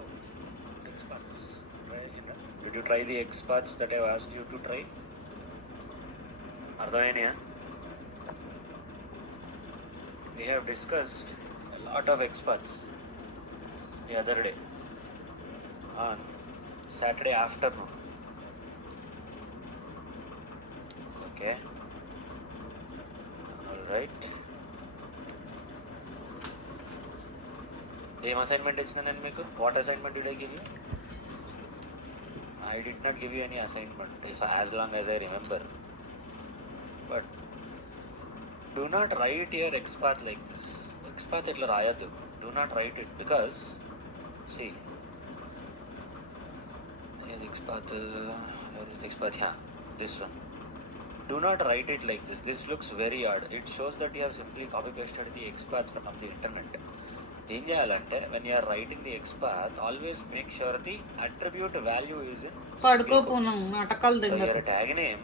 So, XPaths. Did you try the XPaths that I have asked you to try? Ardhainaya? We have discussed a lot of XPaths the other day on Saturday afternoon. Okay. Alright. Same assignment ichina nenu meeku. What assignment did I give you? I did not give you any assignment, as long as I remember. But do not write your XPath like this. XPath itla rayadu. Do not write it because, see, XPath, where is the XPath? Yeah, this one. Do not write it like this. This looks very odd. It shows that you have simply copy pasted the XPath from the internet. When you are writing the XPath, always make sure the attribute value is in single quotes. So your tag name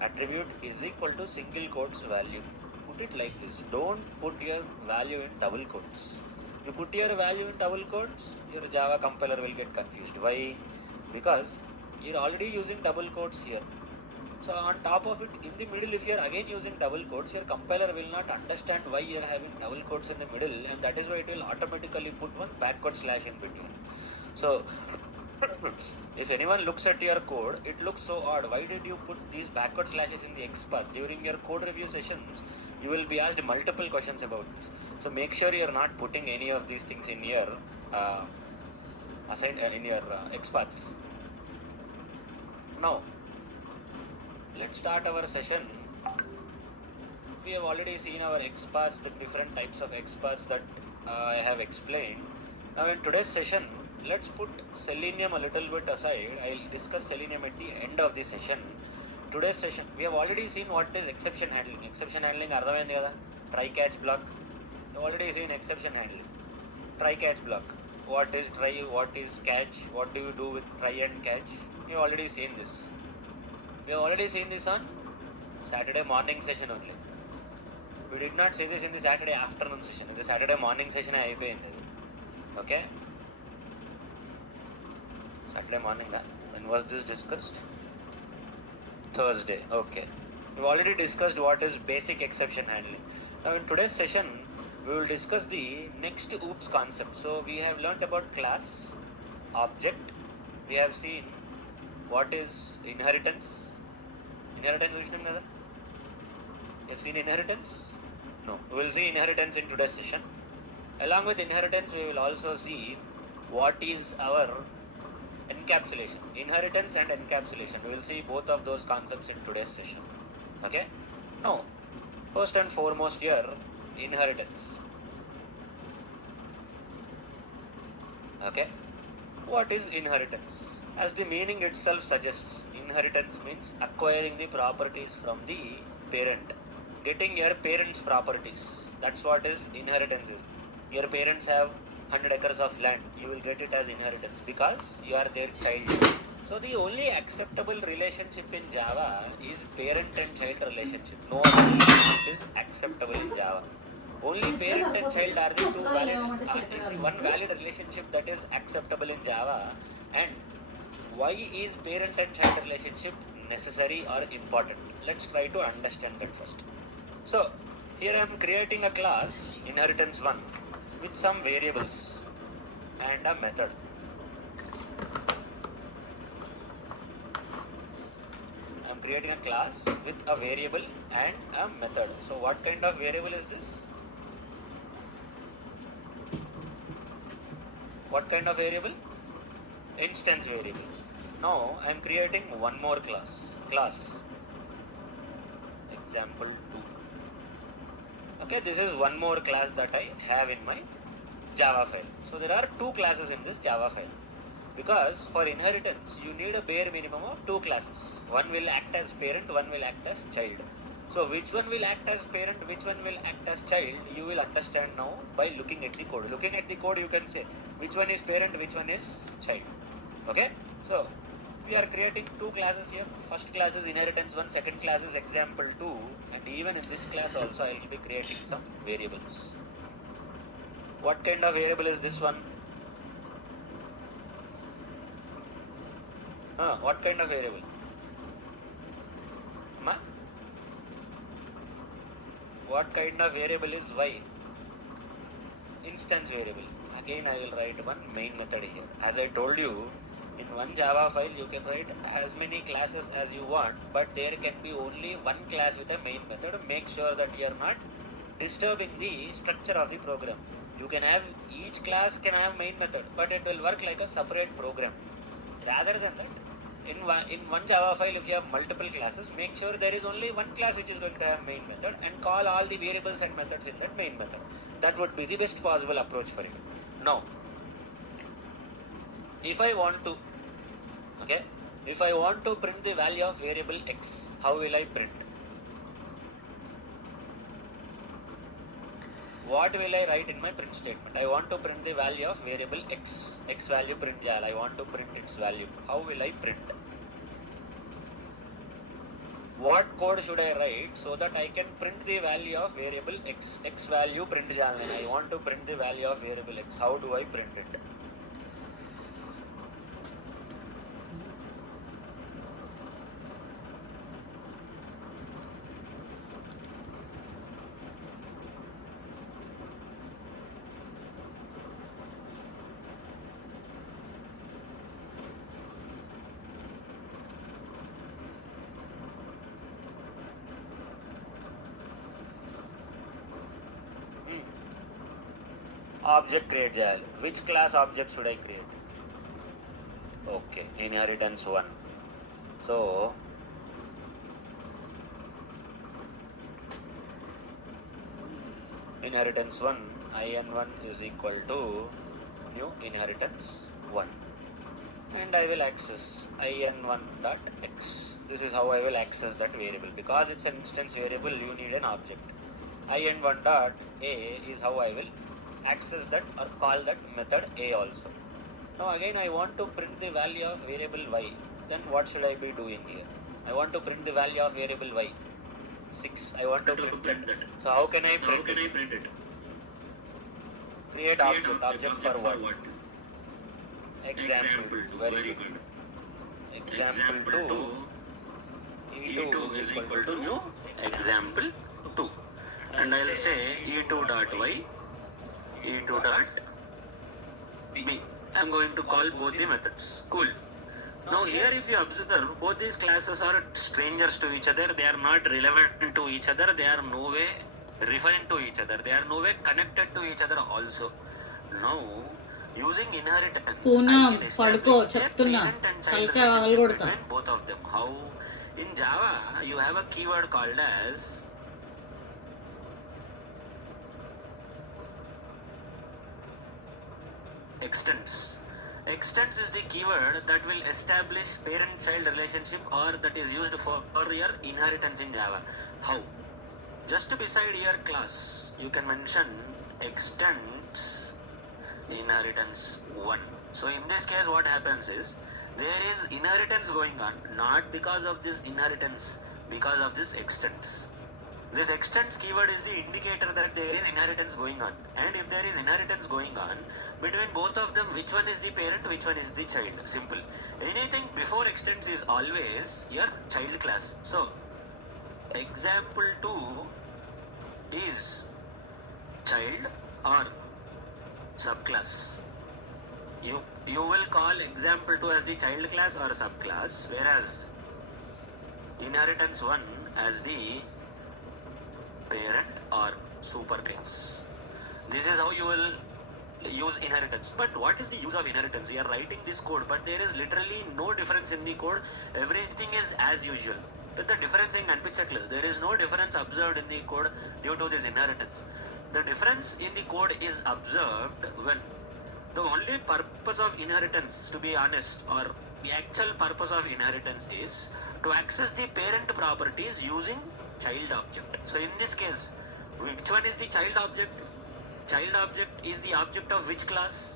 @attribute is equal to single quotes value. Put it like this. Don't put your value in double quotes. You put your value in double quotes, your Java compiler will get confused. Why? Because you're already using double quotes here. So on top of it, in the middle, if you are again using double quotes, your compiler will not understand why you are having double quotes in the middle, and that is why it will automatically put one backward slash in between. So if anyone looks at your code, it looks so odd. Why did you put these backward slashes in the XPath? During your code review sessions, you will be asked multiple questions about this. So make sure you are not putting any of these things in your XPaths. Now, let's start our session. We have already seen our XPaths, the different types of XPaths that I have explained. Now in today's session, let's put Selenium a little bit aside. I'll discuss Selenium at the end of the session. Today's session, we have already seen what is exception handling. Exception handling, ardhamaindi kada? Try catch block. We have already seen exception handling. Try catch block. What is try, what is catch, what do you do with try and catch? We have already seen this. We have already seen this on Saturday morning session only. We did not say this in the Saturday afternoon session. In the Saturday morning session, I ayipayindi. Okay? Saturday morning, when was this discussed? Thursday. Okay. We've already discussed what is basic exception handling. Now in today's session, we will discuss the next OOPS concept. So we have learnt about class, object. We have seen what is inheritance. Inheritance, Vishnu? You have seen inheritance? No. We will see inheritance in today's session. Along with inheritance, we will also see what is our encapsulation. Inheritance and encapsulation. We will see both of those concepts in today's session. Okay? Now, first and foremost here, inheritance. Okay? What is inheritance? As the meaning itself suggests, inheritance means acquiring the properties from the parent. Getting your parents' properties. That's what is inheritance is. Your parents have 100 acres of land. You will get it as inheritance because you are their child. So the only acceptable relationship in Java is parent and child relationship. No other relationship is acceptable in Java. Only parent and child are the two valid, is the one valid relationship that is acceptable in Java. And why is parent and child relationship necessary or important? Let's try to understand that first. So here I am creating a class inheritance1 with some variables and a method. I am creating a class with a variable and a method. So what kind of variable is this? What kind of variable? Instance variable. Now I am creating one more class example 2. Okay, this is one more class that I have in my Java file. So there are two classes in this Java file. Because for inheritance, you need a bare minimum of two classes. One will act as parent, one will act as child. So which one will act as parent, which one will act as child, you will understand now by looking at the code. Looking at the code, you can say which one is parent, which one is child. Okay? So we are creating two classes here. First class is inheritance1, second class is example2, and even in this class also I will be creating some variables. What kind of variable is this one? What kind of variable? What kind of variable is y? Instance variable. Again I will write one main method here. As I told you, in one Java file you can write as many classes as you want, but there can be only one class with a main method. Make sure that you are not disturbing the structure of the program. You can have, each class can have main method, but it will work like a separate program. Rather than that, in one Java file, if you have multiple classes, make sure there is only one class which is going to have main method, and call all the variables and methods in that main method. That would be the best possible approach for you. Now, if I want to, okay, if I want to print the value of variable x, how will I print? What will I write in my print statement? I want to print the value of variable x. X value print jal. I want to print its value. How will I print? What code should I write so that I can print the value of variable x? X value print jal. And I want to print the value of variable x. How do I print it? Object create jal. Which class object should I create? Okay, inheritance 1. So inheritance 1, in1 is equal to new inheritance 1, and I will access in1 dot x. This is how I will access that variable. Because it's an instance variable, you need an object. in1 dot a is how I will access that or call that method a also. Now again I want to print the value of variable y. Then what should I be doing here? I want to print the value of variable y. 6. I want to print that. So how can I print it? Create object. Object for what? Example. Very good. Example 2. E2 is equal to new example 2. And I'll say e2 dot y, e2 dot b. I'm going to call both the methods. Cool. Now here if you observe, both these classes are strangers to each other. They are not relevant to each other. They are no way referring to each other. They are no way connected to each other also. Now, using inheritance, I can establish a parent and child relationship between both of them. How? In Java, you have a keyword called as extends. Extends is the keyword that will establish parent-child relationship, or that is used for your inheritance in Java. How? Just beside your class, you can mention extends inheritance 1. So in this case, what happens is, there is inheritance going on, not because of this inheritance, because of this extends. This extends keyword is the indicator that there is inheritance going on. And if there is inheritance going on, between both of them, which one is the parent, which one is the child? Simple. Anything before extends is always your child class. So, example 2 is child or subclass. You will call example 2 as the child class or subclass, whereas inheritance 1 as the parent or superclass. This is how you will use inheritance. But what is the use of inheritance? We are writing this code, but there is literally no difference in the code. Everything is as usual. But the difference in Anpichakla, there is no difference observed in the code due to this inheritance. The difference in the code is observed when the only purpose of inheritance, to be honest, or the actual purpose of inheritance is to access the parent properties using child object. So in this case, which one is the child object? Child object is the object of which class?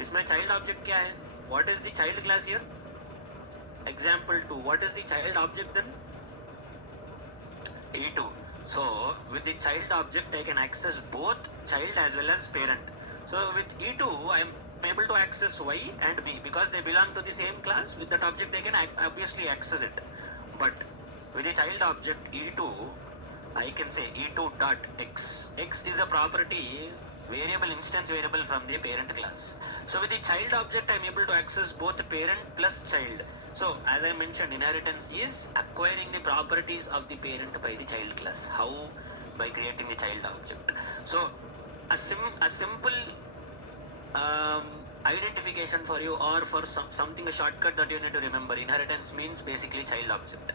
इसमें child object क्या है? What is the child class here? Example 2. What is the child object then? E2. So with the child object, I can access both child as well as parent. So with E2, I am able to access Y and B because they belong to the same class. With that object they can obviously access it. But with the child object E2, I can say E2 dot X. X is a property variable, instance variable from the parent class. So with the child object I am able to access both parent plus child. So as I mentioned, inheritance is acquiring the properties of the parent by the child class. How? By creating the child object. So a simple identification for you, or for something, a shortcut that you need to remember: inheritance means basically child object.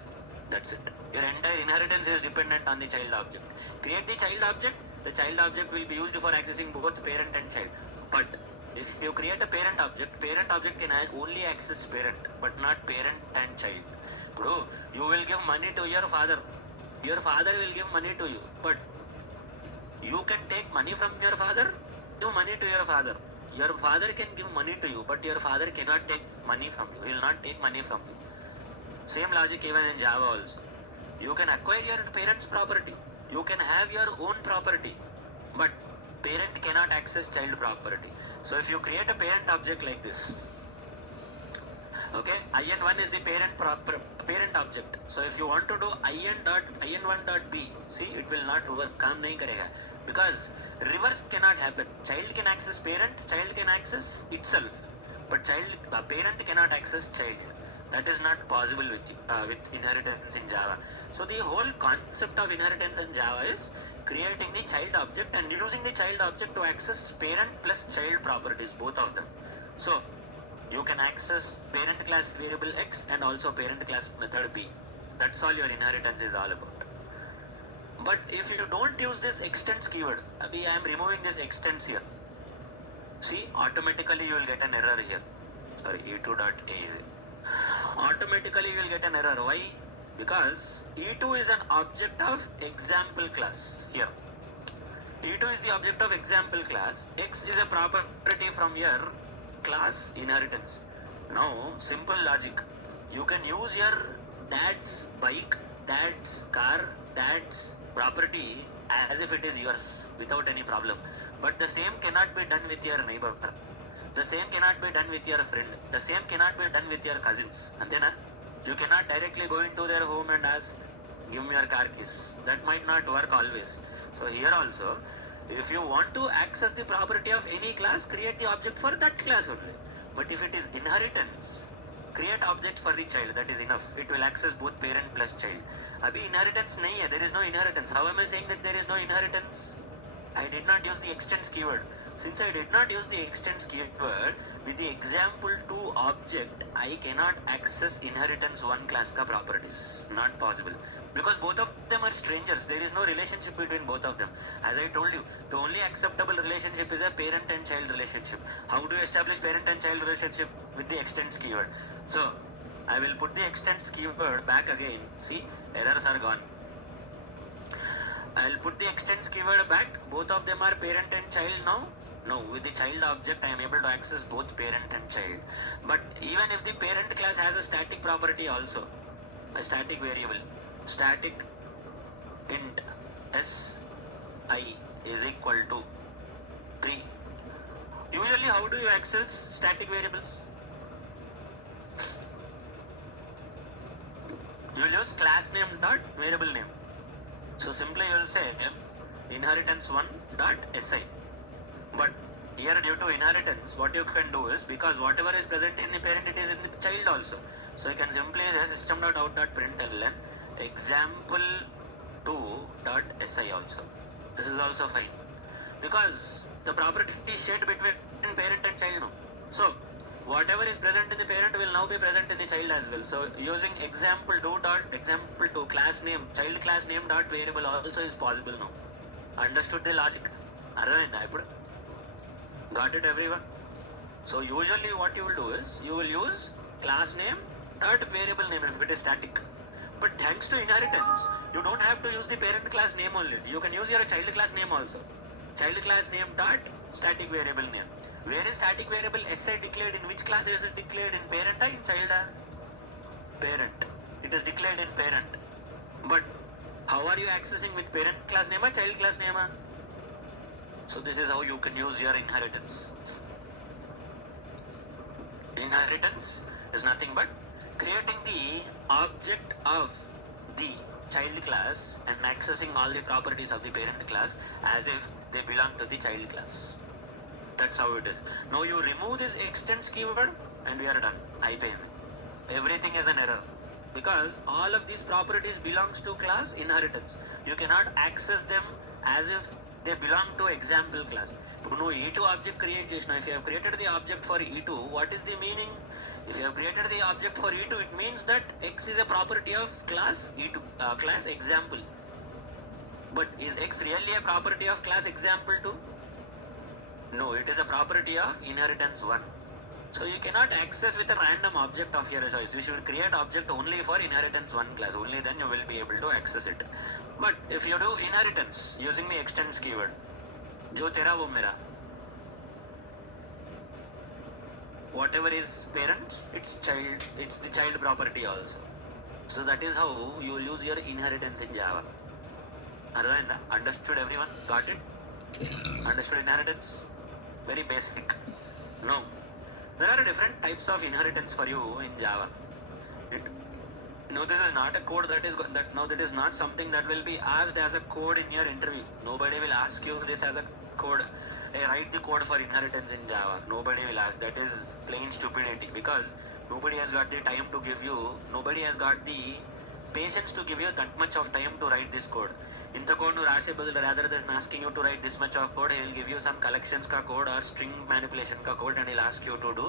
That's it. Your entire inheritance is dependent on the child object. Create the child object. The child object will be used for accessing both parent and child. But if you create a parent object can only access parent, but not parent and child. Bro, you will give money to your father. Your father will give money to you, but you can take money from your father. Give money to your father. Your father can give money to you, but your father cannot take money from you. He will not take money from you. Same logic even in Java also. You can acquire your parent's property. You can have your own property, but parent cannot access child property. So if you create a parent object like this, okay, in1 is the parent object. So if you want to do in1 dot b, see, it will not work. काम नहीं करेगा because reverse cannot happen. Child can access parent, child can access itself, but parent cannot access child. That is not possible with inheritance in Java. So the whole concept of inheritance in Java is creating the child object and using the child object to access parent plus child properties, both of them. So you can access parent class variable X and also parent class method B. That's all your inheritance is all about. But if you don't use this extends keyword, I am removing this extends here. See, automatically you will get an error here. Sorry, e2.a. Automatically you will get an error. Why? Because E2 is an object of example class here. E2 is the object of example class. X is a property from your class inheritance. Now, simple logic. You can use your dad's bike, dad's car, dad's property as if it is yours without any problem. But the same cannot be done with your neighbor. The same cannot be done with your friend. The same cannot be done with your cousins. And then you cannot directly go into their home and ask, give me your car keys. That might not work always. So here also, if you want to access the property of any class, create the object for that class only. But if it is inheritance, create object for the child. That is enough. It will access both parent plus child. Abhi inheritance nahi hai. There is no inheritance. How am I saying that there is no inheritance? I did not use the extends keyword. Since I did not use the extends keyword, with the example 2 object, I cannot access inheritance 1 class ka properties. Not possible. Because both of them are strangers. There is no relationship between both of them. As I told you, the only acceptable relationship is a parent and child relationship. How do you establish parent and child relationship? With the extends keyword. So, I will put the extends keyword back again. See, errors are gone. I will put the extends keyword back. Both of them are parent and child now. No, with the child object I am able to access both parent and child. But even if the parent class has a static property also, a static variable, static int si is equal to 3. Usually how do you access static variables? You will use class name dot variable name. So simply you will say inheritance1 dot si. But here due to inheritance, what you can do is, because whatever is present in the parent, it is in the child also. So you can simply say system.out.println example2.si also. This is also fine. Because the property is shared between parent and child now. So whatever is present in the parent will now be present in the child as well. So using example2 class name, child class name dot variable also is possible now. Understood the logic? Got it, everyone? So usually what you will do is, you will use class name dot variable name if it is static. But thanks to inheritance, you don't have to use the parent class name only. You can use your child class name also. Child class name dot static variable name. Where is static variable si declared? In which class is it declared? In parent or in child? Parent. It is declared in parent. But how are you accessing with parent class name or child class name? So this is how you can use your inheritance. Inheritance is nothing but creating the object of the child class and accessing all the properties of the parent class as if they belong to the child class. That's how it is. Now you remove this extends keyword and we are done. అయిపోయింది. Everything is an error because all of these properties belongs to class inheritance. You cannot access them as if they belong to example class. ఇప్పుడు నువ్వు E2 object create చేసినావు. If you have created the object for E2, what is the meaning? If you have created the object for E2, it means that X is a property of class E2, class example. But is X really a property of class example 2? No, it is a property of inheritance 1. So you cannot access with a random object of your choice. You should create object only for inheritance 1 class. Only then you will be able to access it. But if you do inheritance using the extends keyword, jo tera wo mera. Whatever is parents, it's the child property also. So that is how you will use your inheritance in Java. Understood everyone? Got it? Understood inheritance? Very basic. No. There are different types of inheritance for you in Java. No, this is not a code that is not something that will be asked as a code in your interview. Nobody will ask you this as a code. Hey, write the code for inheritance in Java. Nobody will ask. That is plain stupidity because nobody has got the time to give you. Nobody has got the patience to give you that much of time to write this code. In the code, rather than asking you to write this much of code, he will give you some collections ka code or string manipulation ka code and he'll ask you to do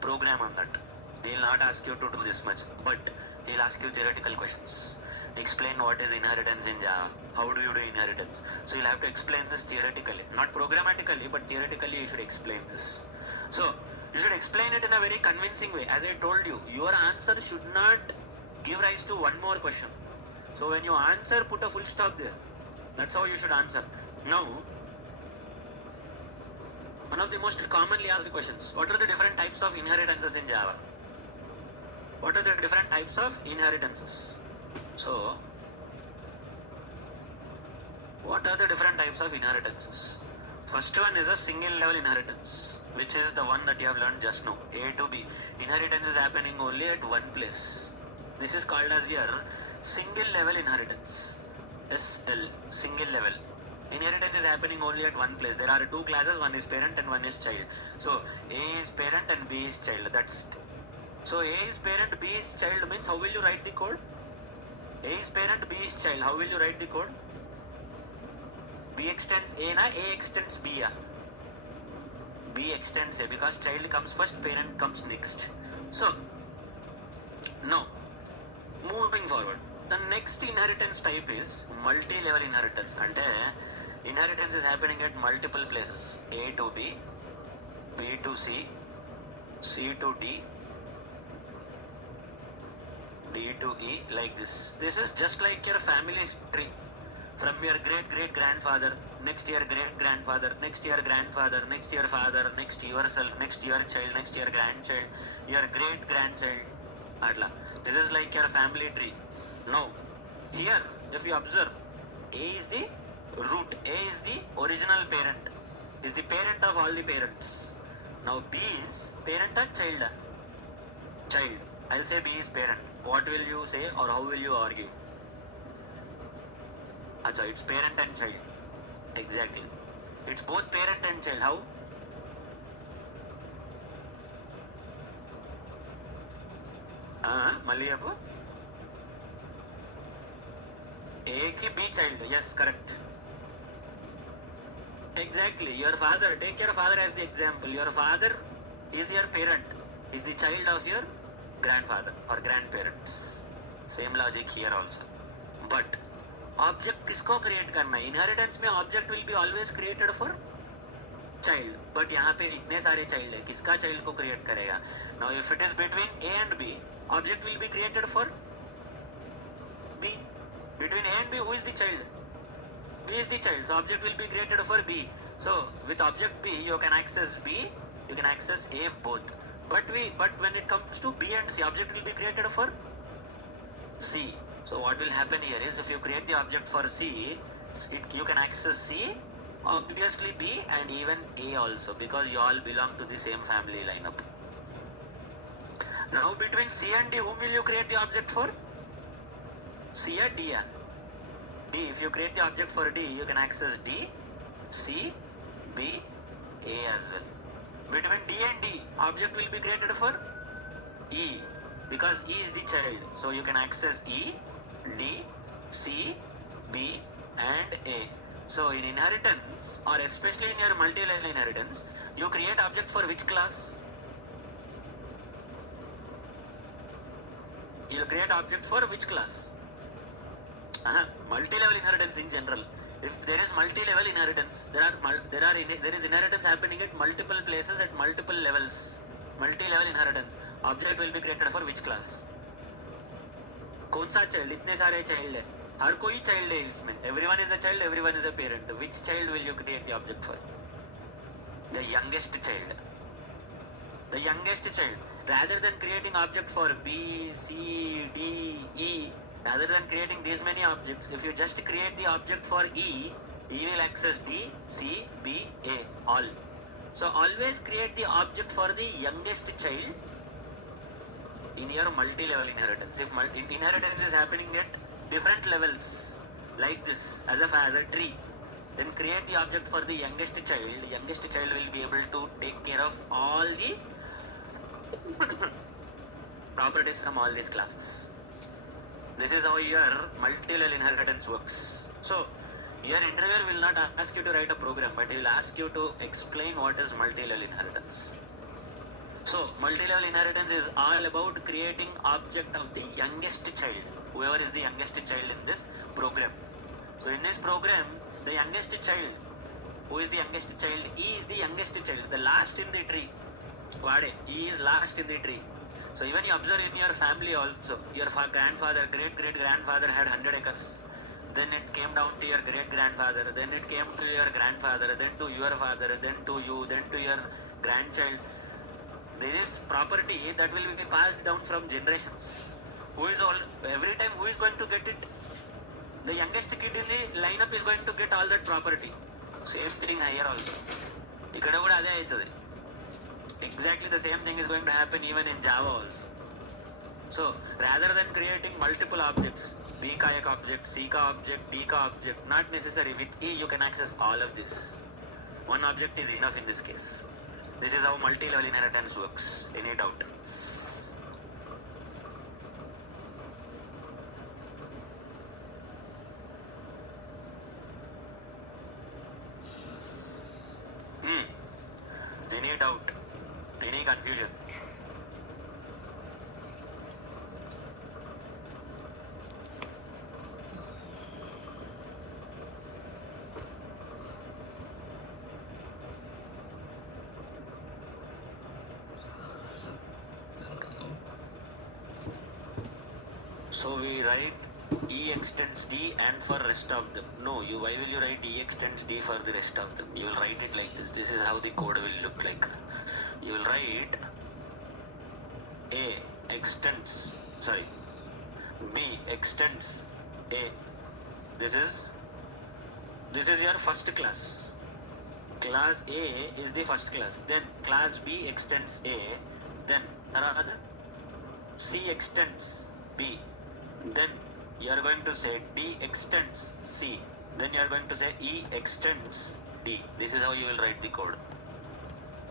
program on that. He will not ask you to do this much, but he will ask you theoretical questions. Explain what is inheritance in Java. How do you do inheritance? So you'll have to explain this theoretically, not programmatically, but theoretically you should explain this. So you should explain it in a very convincing way. As I told you, your answer should not give rise to one more question. So when you answer, put a full stop there. That's how you should answer. Now, one of the most commonly asked questions: what are the different types of inheritances in Java? What are the different types of inheritances? So, what are the different types of inheritances? First one is a single level inheritance, which is the one that you have learned just now. A to B. Inheritance is happening only at one place. This is called as your single level inheritance. SL, single level. Inheritance is happening only at one place. There are two classes, one is parent and one is child. So A is parent and B is child. That's it. So A is parent, B is child means how will you write the code? A is parent, B is child. How will you write the code? B extends A na, A extends B ya. B extends A because child comes first, parent comes next. So now moving forward, the next inheritance type is multi-level inheritance. And inheritance is happening at multiple places. A to B, B to C, C to D, D to E, like this. This is just like your family tree. From your great-great-grandfather, next your great-grandfather, next your grandfather, next your father, next yourself, next your child, next your grandchild, your great-grandchild. Atla. This is like your family tree. Now, here, if you observe, A is the root, A is the original parent, is the parent of all the parents. Now, B is parent or child? Child. I'll say B is parent. What will you say or how will you argue? Achha, it's parent and child. Exactly. It's both parent and child. How? Malli appu. A ki B child. Yes, correct. Exactly. Your father, take your father as the example. Your father is your parent, is the child of your grandfather or grandparents. Same logic here also. But object किसको create करना है? Inheritance में object will be always created for child. But यहाँ पे इतने सारे child है, किसका child को create करेगा? Now if it is between A and B, object will be created for B. Between A and B, who is the child? B is the child. So object will be created for B. So with object B, you can access B, you can access A both. But when it comes to B and C, object will be created for C. So what will happen here is if you create the object for C, you can access C, obviously B and even A also because you all belong to the same family lineup. Now between C and D, whom will you create the object for? C or D? D. If you create the object for D, you can access D, C, B, A as well. Between D and D, object will be created for E, because E is the child. So you can access E, D, C, B and A. So in inheritance, or especially in your multi-level inheritance, you create object for which class? You will create object for which class? Multi-level inheritance in general. If there is multi-level inheritance, there is inheritance happening at multiple places at multiple levels. Multi-level inheritance. Object will be created for which class? कौन सा child? इतने सारे child है. हर कोई child है इसमें. Everyone is a child. Everyone is a parent. Which child will you create the object for? The youngest child. The youngest child. Rather than creating object for B, C, D, E, rather than creating these many objects, if you just create the object for E, E will access D, C, B, A, all. So always create the object for the youngest child in your multi-level inheritance. If inheritance is happening at different levels, like this, as a tree, then create the object for the youngest child. Youngest child will be able to take care of all the properties from all these classes. This is how your multi-level inheritance works. So, your interviewer will not ask you to write a program, but he will ask you to explain what is multi-level inheritance. So, multi-level inheritance is all about creating object of the youngest child, whoever is the youngest child in this program. So, in this program, the youngest child, who is the youngest child? E is the youngest child, the last in the tree. E is last in the tree. So even you observe in your family also, your grandfather, great-great-grandfather had 100 acres. Then it came down to your great-grandfather, then it came to your grandfather, then to your father, then to you, then to your grandchild. There is property that will be passed down from generations. Every time who is going to get it? The youngest kid in the lineup is going to get all that property. Same thing here also. ikkada kuda ade aitadi. Exactly the same thing is going to happen even in Java also. So rather than creating multiple objects, B ka ek object, C ka object, D ka object, not necessary. With E you can access all of this. One object is enough in this case. This is how multi-level inheritance works. Any doubt? Any doubt? Any confusion? So we write E extends D and for rest of them. No, why will you write E extends D for the rest of them? You will write it like this. This is how the code will look like. You will write B extends A. This is your first class. Class A is the first class. Then class B extends A. Then C extends B. Then you are going to say D extends C. Then you are going to say E extends D. This is how you will write the code.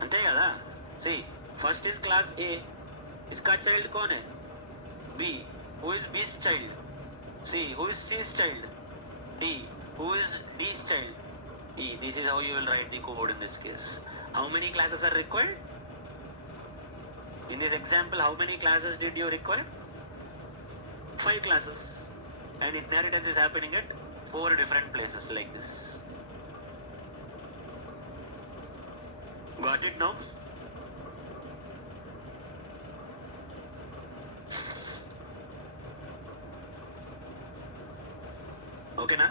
Ante kada? See, first is class A. Iska child कौन है? B. Who is B's child? C. Who is C's child? D. Who is D's child? E. This is how you will write the code in this case. How many classes are required? In this example, how many classes did you require? 5 classes. And inheritance is happening at 4 different places like this. Got it now? Okay na?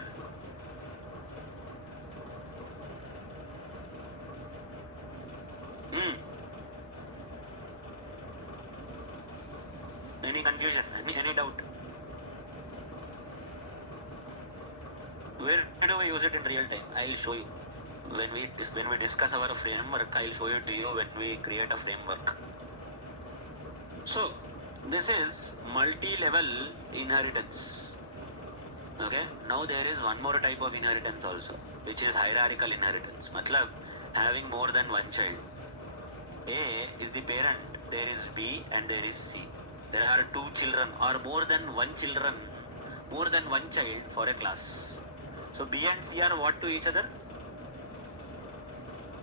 Any confusion? Any doubt? Where do we use it in real time? I will show you. When we discuss our framework, I will show it to you when we create a framework. So, This is multi-level inheritance. Okay, now there is one more type of inheritance also, which is hierarchical inheritance. Matlab, having more than one child. A is the parent, there is B and there is C. There are two children or more than one child for a class. So B and C are what to each other?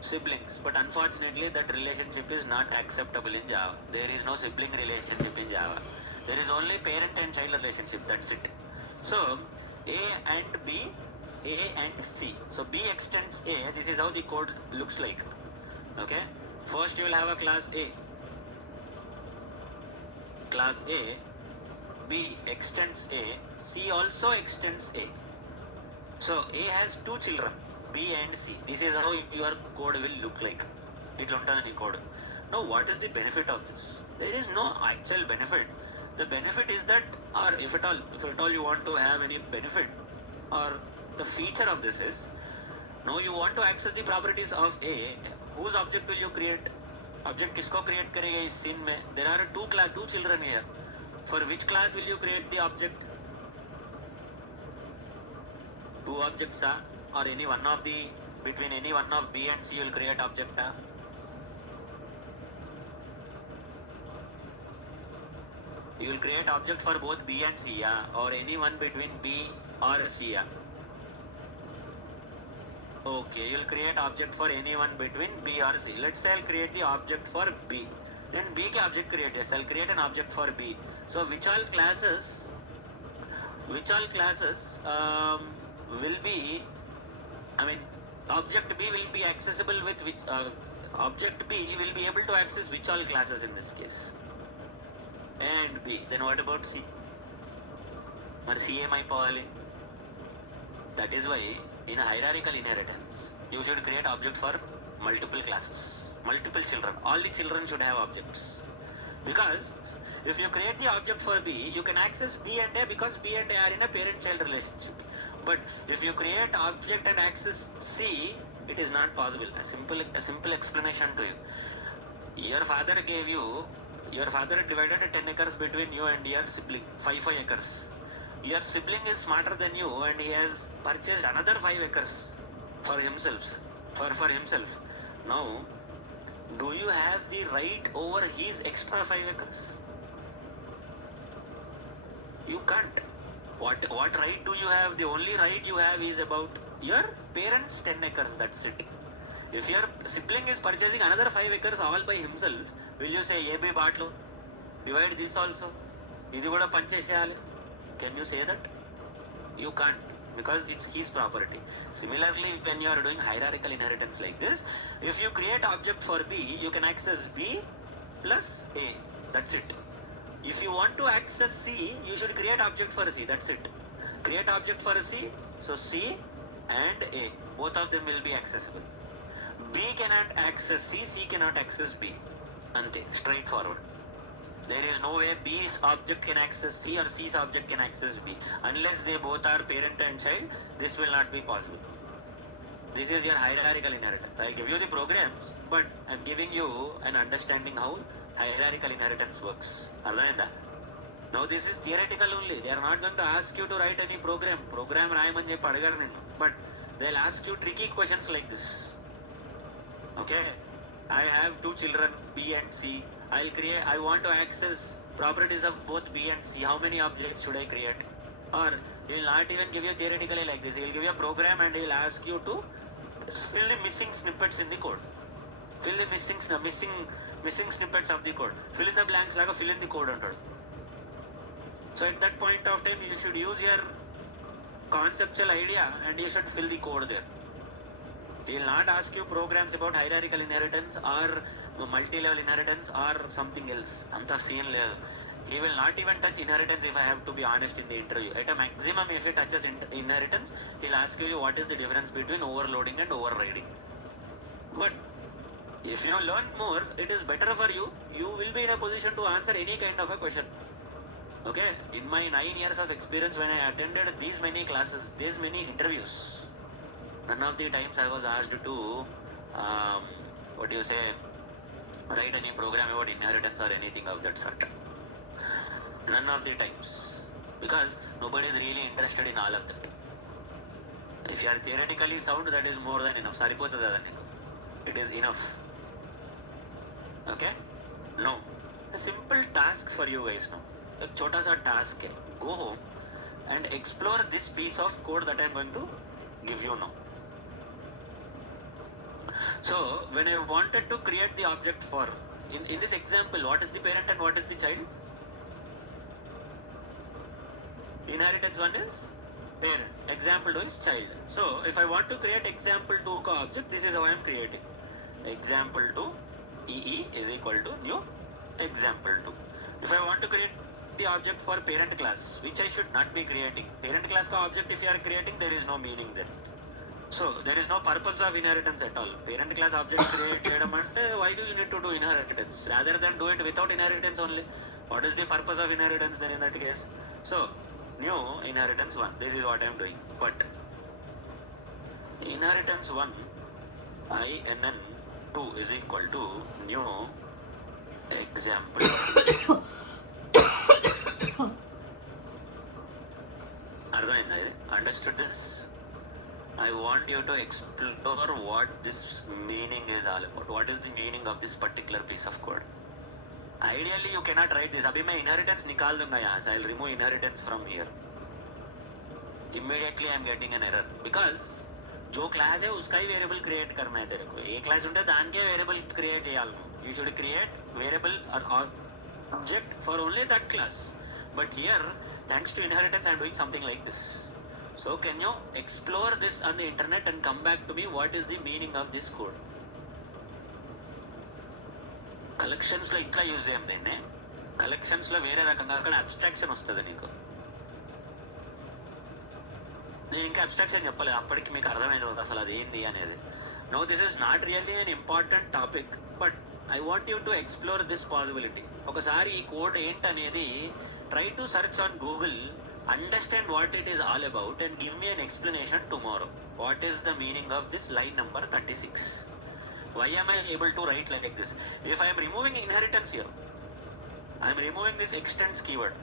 Siblings. But unfortunately that relationship is not acceptable in Java. There is no sibling relationship in Java. There is only parent and child relationship. That's it. So A and B, A and C. So B extends A. This is how the code looks like. Okay. First you will have a class A. Class A. B extends A. C also extends A. So A has two children, B and C. This is how your code will look like. It won't have any code. Now what is the benefit of this? There is no actual benefit. The benefit is that, or if at all you want to have any benefit, or the feature of this is, now you want to access the properties of A. Whose object will you create? Object किसको create करेगा इस scene में? There are two children here. For which class will you create the object? Two objects are, or any one of the, between any one of B and C you will create object. You will create object for both B and C, or any one between B or C. Okay, you will create object for any one between B or C. Let's say I'll create the object for B. Then B के object create. Yes, I'll create an object for B. So which all classes will be, object B will be accessible with which, object B will be able to access which all classes in this case? A and B. Then what about C? Or C my poly. That is why in a hierarchical inheritance, you should create object for multiple classes, multiple children. All the children should have objects. Because if you create the object for B, you can access B and A because B and A are in a parent-child relationship. But if you create object and access C, it is not possible. A simple explanation to you. Your father divided 10 acres between you and your sibling, 5 acres. Your sibling is smarter than you and he has purchased another 5 acres for himself. Now, do you have the right over his extra 5 acres? You can't. What right do you have? The only right you have is about your parents' 10 acres. That's it. If your sibling is purchasing another 5 acres all by himself, will you say, ye bhi baat lo, divide this also, idi kuda pancheseyali? Can you say that? You can't, because it's his property. Similarly, when you are doing hierarchical inheritance like this, if you create object for B, you can access B plus A. That's it. If you want to access C, you should create object for C. That's it. Create object for C. So C and A, both of them will be accessible. B cannot access C, C cannot access B. Ante, straightforward. There is no way B's object can access C or C's object can access B. Unless they both are parent and child, this will not be possible. This is your hierarchical inheritance. I'll give you the programs, but I'm giving you an understanding how hierarchical inheritance works. Now this is theoretical only. They are not going to ask you to write any program. Program raayamani cheppi adigaru ninnu. But they'll ask you tricky questions like this. Okay, I have two children, B and C. I want to access properties of both B and C. How many objects should I create? Or he will not even give you theoretically like this. He will give you a program and he will ask you to fill the missing snippets in the code. Fill the missing snippets of the code. Fill in the blanks laga fill in the code under. So at that point of time, you should use your conceptual idea and you should fill the code there. He will not ask you programs about hierarchical inheritance or multi-level inheritance or something else. Anta scene level. He will not even touch inheritance, if I have to be honest, in the interview. At a maximum, if he touches inheritance, he will ask you what is the difference between overloading and overriding. But if you learn more, it is better for you. You will be in a position to answer any kind of a question. Okay, in my 9 years of experience, when I attended these many classes, these many interviews, none of the times I was asked to, write any program about inheritance or anything of that sort. None of the times, because nobody is really interested in all of that. If you are theoretically sound, that is more than enough. Saripotadada niku. It is enough. Okay? No. A simple task for you guys now. A chota sa task hai. Go home and explore this piece of code that I am going to give you now. So when I wanted to create the object for, in this example, what is the parent and what is the child? Inheritance 1 is parent, example 2 is child. So if I want to create example 2 ka object, this is how I am creating. Example 2 EE is equal to new example 2. If I want to create the object for parent class, which I should not be creating, parent class ka object if you are creating, there is no meaning there. So there is no purpose of inheritance at all. Parent class object create cheyadamante, why do you need to do inheritance? Rather than do it without inheritance only. What is the purpose of inheritance then in that case? So new inheritance 1, this is what I am doing. But inheritance 1 INN 2 is equal to new example. అర్థమైందా ఇది? Understood this? I want you to explore what this meaning is all about. What is the meaning of this particular piece of code? Ideally, you cannot write this. अभी मैं inheritance निकाल दूंगा यहाँ से. I'll remove inheritance from here. Immediately I am getting an error because जो class है उसका ही variable create करना है तेरे को. ఏ క్లాస్ ఉంటే దానికే వేరియబుల్ క్రియేట్ చేయాలి నువ్వు. You should create variable or object for only that class. But here, thanks to inheritance, I am doing something like this. So can you explore this on the internet and come back to me what is the meaning of this code? Collections లో ఇట్లా use చేయం దీన్ని. Collections లో వేరే రకంగా అక్కడ abstraction వస్తుంది నీకు. నేను ఇంకా అబ్స్ట్రాక్షన్ చెప్పలేదు, అప్పటికి మీకు అర్థమవుతుంది అసలు అది ఏంది అనేది. No this is not really an important topic, but I want you to explore this possibility. ఒకసారి ఈ కోడ్ ఏంటనేది try to search on Google, understand what it is all about and give me an explanation tomorrow. What is the meaning of this line number 36? Why am I able to write like this? If I am removing inheritance here, I am removing this extends keyword,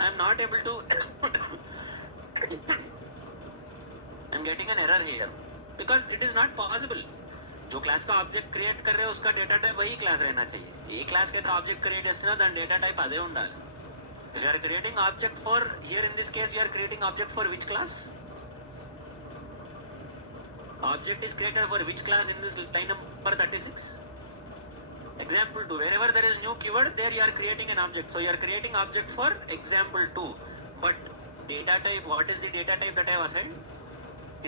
I am not able to I am getting an error here because it is not possible. जो class का object create कर रहे हैं उसका data type वही class रहना चाहिए. ఏ class కి ఆబ్జెక్ట్ క్రియేట్ చేస్తున్నా దాని డేటా టైప్ అదే ఉండాలి. If you are creating object for, here in this case you are creating object for which class? Object is created for which class in this line number 36? Example 2, wherever there is new keyword, there you are creating an object. So you are creating object for example 2. But data type, what is the data type that I have assigned?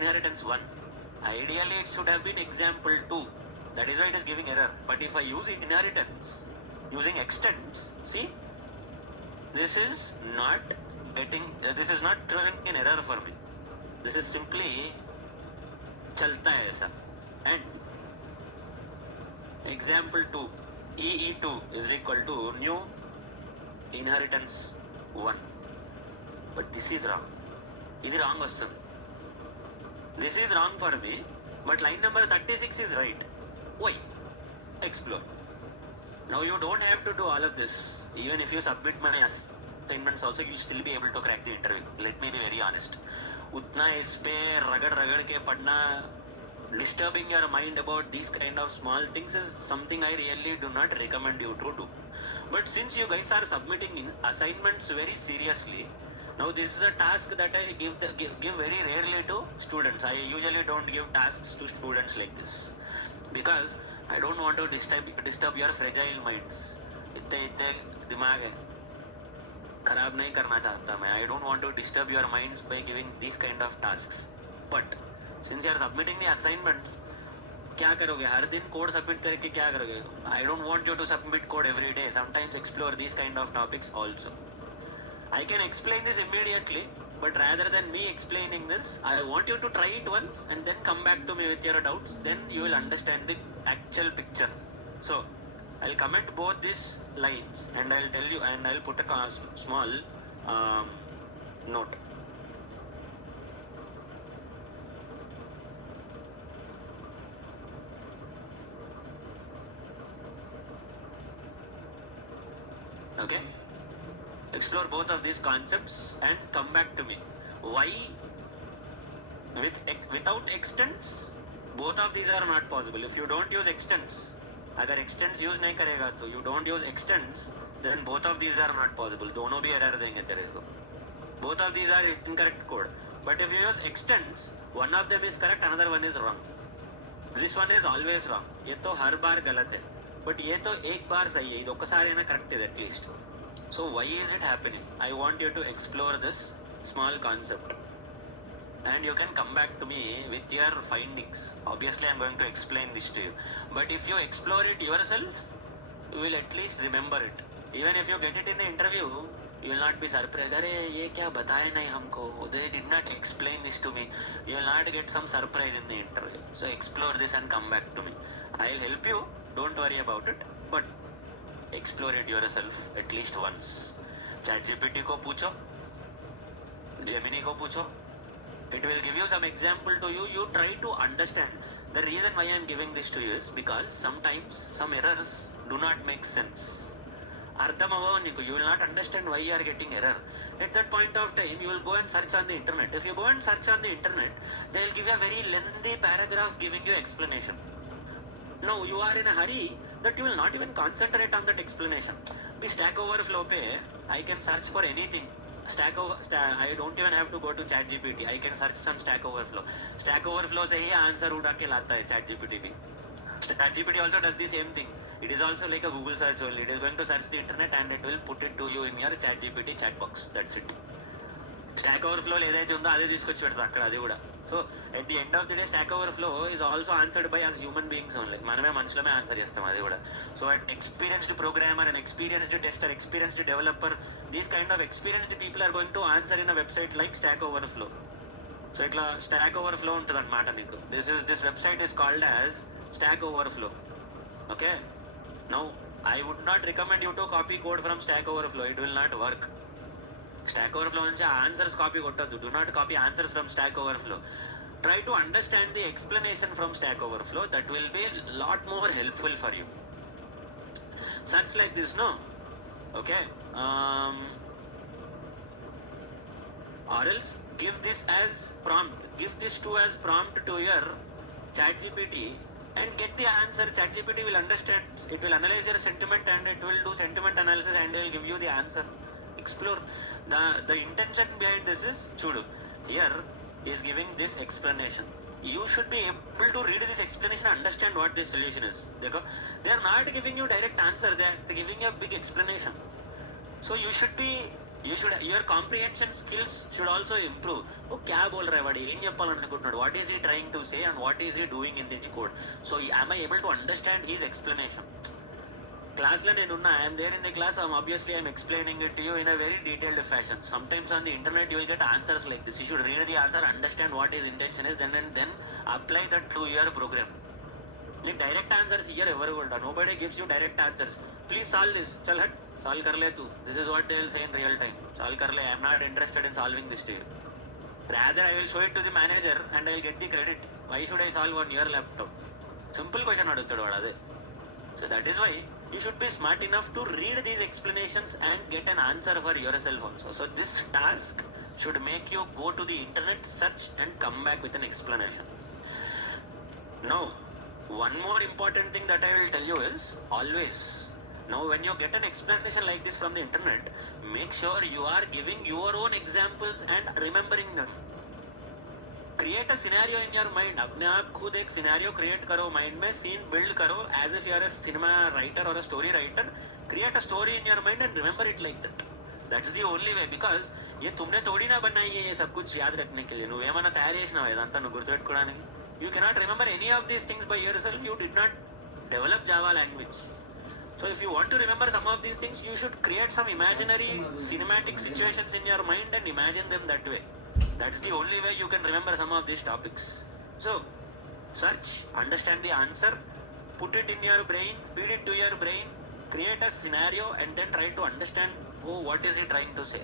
Inheritance 1. Ideally it should have been example 2. That is why it is giving error. But if I use inheritance using extends, see, this is not throwing an error for me. This is simply chalta hai aisa. And example 2 EE2 is equal to new inheritance 1. But this is wrong. This is wrong vastundi. This is wrong for me, but line number 36 is right. Why? Explore. Now you don't have to do all of this. Even if you submit my assignments also, you'll still be able to crack the interview. Let me be very honest. उतना इस पे रगड़ के पढ़ना, disturbing your mind about these kind of small things is something I really do not recommend you to do. But since you guys are submitting assignments very seriously, now this is a task that I give very rarely to students. I usually don't give tasks to students like this because I don't want to disturb your fragile minds. इतने दिमाग है, खराब नहीं करना चाहता मैं. I don't want to disturb your minds by giving these kind of tasks. But since you are submitting the assignments, क्या करोगे? हर दिन कोड सबमिट करके क्या करोगे? I don't want you to submit code every day. Sometimes explore these kind of topics also. I can explain this immediately, but rather than me explaining this, I want you to try it once and then come back to me with your doubts. Then you will understand the actual picture. So I'll comment both these lines and I'll tell you, and I'll put a small note. Okay? Explore both of these concepts and come back to me. Why without extents both of these are not possible. If you don't use extents, अगर extents use नहीं करेगा तो you don't use extents, then both of these are not possible. दोनों भी error देंगे तेरे को. Both of these are incorrect code. But if you use extents, one of them is correct, another one is wrong. This one is always wrong. ये तो हर बार गलत है. But ये तो एक बार सही है. इदोकसारी ना correct है at least. So why is it happening? I want you to explore this small concept. And you can come back to me with your findings. Obviously, I'm going to explain this to you. But if you explore it yourself, you will at least remember it. Even if you get it in the interview, you will not be surprised. अरे ये क्या बताए नहीं हमको? They did not explain this to me. You will not get some surprise in the interview. So explore this and come back to me. I'll help you. Don't worry about it. But explore it yourself at least once. ChatGPT को पूछो, Gemini को पूछो. It will give you some example to you. You try to understand. The reason why I am giving this to you is because sometimes some errors do not make sense. You will not understand why you are getting error. At that point of time, you will go and search on the internet. If you go and search on the internet, they will give you a very lengthy paragraph giving you explanation. Now you are in a hurry that you will not even concentrate on that explanation. Be Stack Overflow pe, I can search for anything. I don't even have to go to ChatGPT. I can search some Stack Overflow. Stack Overflow से ही answer उठा के लाता है ChatGPT भी. ChatGPT also does the same thing. It is also like a Google search only. It is going to search the internet and it will put it to you in your ChatGPT chat box. That's it. Stack Overflow ఏదైతే ఉందో అదే తీసుకొచ్చి పెడతాం అక్కడ అది కూడా. So at the end of the day, Stack Overflow is also answered by us human beings only. మనమే మనుషులమే answer చేస్తాం అది కూడా. So an experienced programmer, an experienced tester, experienced developer, these kind of experienced people are going to answer in a website like Stack Overflow. So ఇట్లా Stack Overflow ఉంటుంది అనమాట మీకు. This website is called as Stack Overflow. Okay. Now I would not recommend you to copy code from Stack Overflow. It will not work. Stack Overflow నుంచి answers copy కొట్టద్దు. Do not copy answers from Stack Overflow. Try to understand the explanation from Stack Overflow. That will be a lot more helpful for you. Search like this, no? Okay. Or else give this as prompt. Give this as prompt to your ChatGPT and get the answer. ChatGPT will understand. It will analyze your sentiment and it will do sentiment analysis and it will give you the answer. Explore. The intention behind this is, chudu, here he is giving this explanation. You should be able to read this explanation and understand what this solution is. They are not giving you direct answer. They are giving you a big explanation. So your comprehension skills should also improve. Oh, kya bol raha hai vadi? Em cheppalanukuntunnadu. What is he trying to say and what is he doing in the code? So am I able to understand his explanation? Class lo nenunna, I am there in the class. Obviously I am explaining it to you in a very detailed fashion. Sometimes on the internet you will get answers like this. You should read the answer, understand what his intention is, then apply that to your program. The direct answers here ever will. Nobody gives you direct answers. Please solve this. Chal hat, solve kar le tu. This is what they will say in real time. Solve kar le. I am not interested in solving this to you. Rather I will show it to the manager and I will get the credit. Why should I solve on your laptop? Simple question adutadu vaadu. So that is why you should be smart enough to read these explanations and get an answer for yourself also. So this task should make you go to the internet, search and come back with an explanation. Now, one more important thing that I will tell you is always, now when you get an explanation like this from the internet, make sure you are giving your own examples and remembering them. Create a scenario in your mind. अपने आप खुद एक scenario create करो mind में, scene build करो as if you are a cinema writer or a story writer. Create a story in your mind and remember it like that. That's the only way, because ये तुमने थोड़ी ना बनाई है ये सब कुछ याद रखने के लिए. నువ్వు ఏమైనా తయారు చేసినావా ఇదంతా నువ్వు గుర్తుపెట్టుకోవడానికి? You cannot remember any of these things by yourself. You did not develop Java language. So if you want to remember some of these things, you should create some imaginary cinematic situations in your mind and imagine them that way. That's the only way you can remember some of these topics. So, search, understand the answer, put it in your brain, feed it to your brain, create a scenario and then try to understand, oh, what is he trying to say?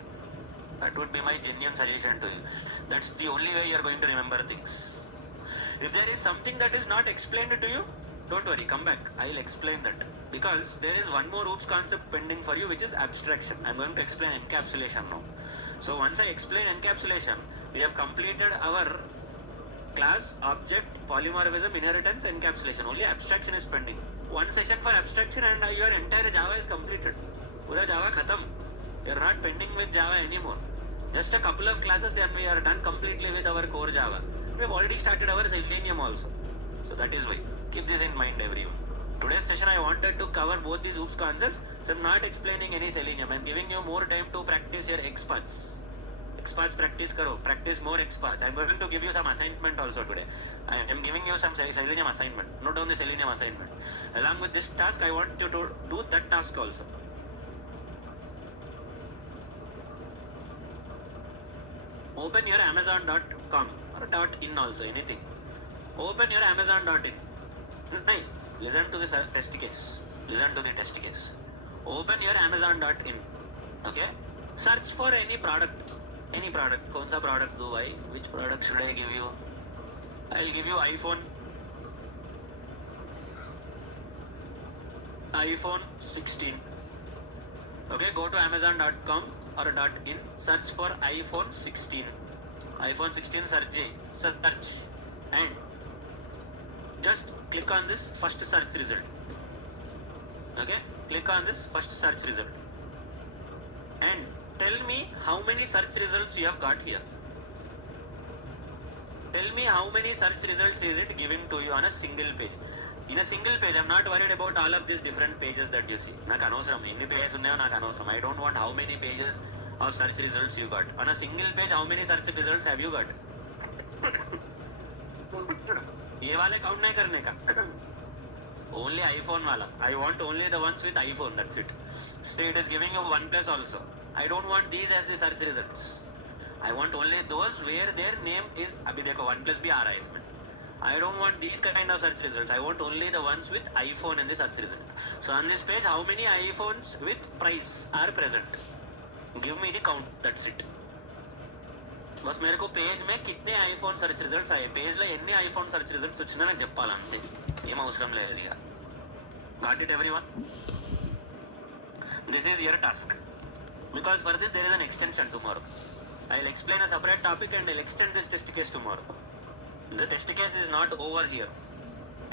That would be my genuine suggestion to you. That's the only way you are going to remember things. If there is something that is not explained to you, Don't worry, come back. I'll explain that. Because there is one more OOPS concept pending for you, which is abstraction. I'm going to explain encapsulation now. So once I explain encapsulation, we have completed our class, object, polymorphism, inheritance, encapsulation. Only abstraction is pending. One session for abstraction and your entire Java is completed. Pura Java khatam. You're not pending with Java anymore. Just a couple of classes and we are done completely with our core Java. We have already started our Selenium also. So that is why. Keep this in mind, everyone. Today's session I wanted to cover both these OOPS concepts. So I'm not explaining any Selenium. I'm giving you more time to practice your XPaths. XPaths practice karo. Practice more XPaths. I'm going to give you some assignment also today. I am giving you some Selenium assignment. Not only Selenium assignment. Along with this task, I want you to do that task also. Open your Amazon.com or .in also, anything. Open your Amazon.in. Listen to this test case. Listen to the test case. Open your Amazon.in. Okay? Search for any product. Any product. Kaun sa product do I? Which product should I give you? I'll give you iPhone. iPhone 16. Okay, go to Amazon.com or .in. Search for iPhone 16. iPhone 16 search. And just click on this first search result. Okay, click on this first search result. And tell me how many search results you have got here. Tell me how many search results is it giving to you on a single page. In a single page, I'm not worried about all of these different pages that you see. Naku anavasaram. Enni pages unnayo naku anavasaram. I don't want how many pages of search results you got. On a single page, how many search results have you got? ये वाले count नहीं करने का. Only iPhone wala. I want only the ones with iPhone. That's it. So it is giving you OnePlus also. I don't want these as the search results. I want only those where their name is. अभी देखो OnePlus भी आ रहा है इसमें. I don't want these kind of search results. I want only the ones with iPhone in the search result. So on this page, how many iPhones with price are present? Give me the count. That's it. बस मेरे को page में कितने iPhone search results आए, page లో ఎన్ని iPhone search results వచ్చినా నాకు చెప్పాలంతే. ఏం అవసరం లేదు ఇక. Got it everyone? This is your task. Because for this there is an extension tomorrow. I'll explain a separate topic and I'll extend this test case tomorrow. The test case is not over here.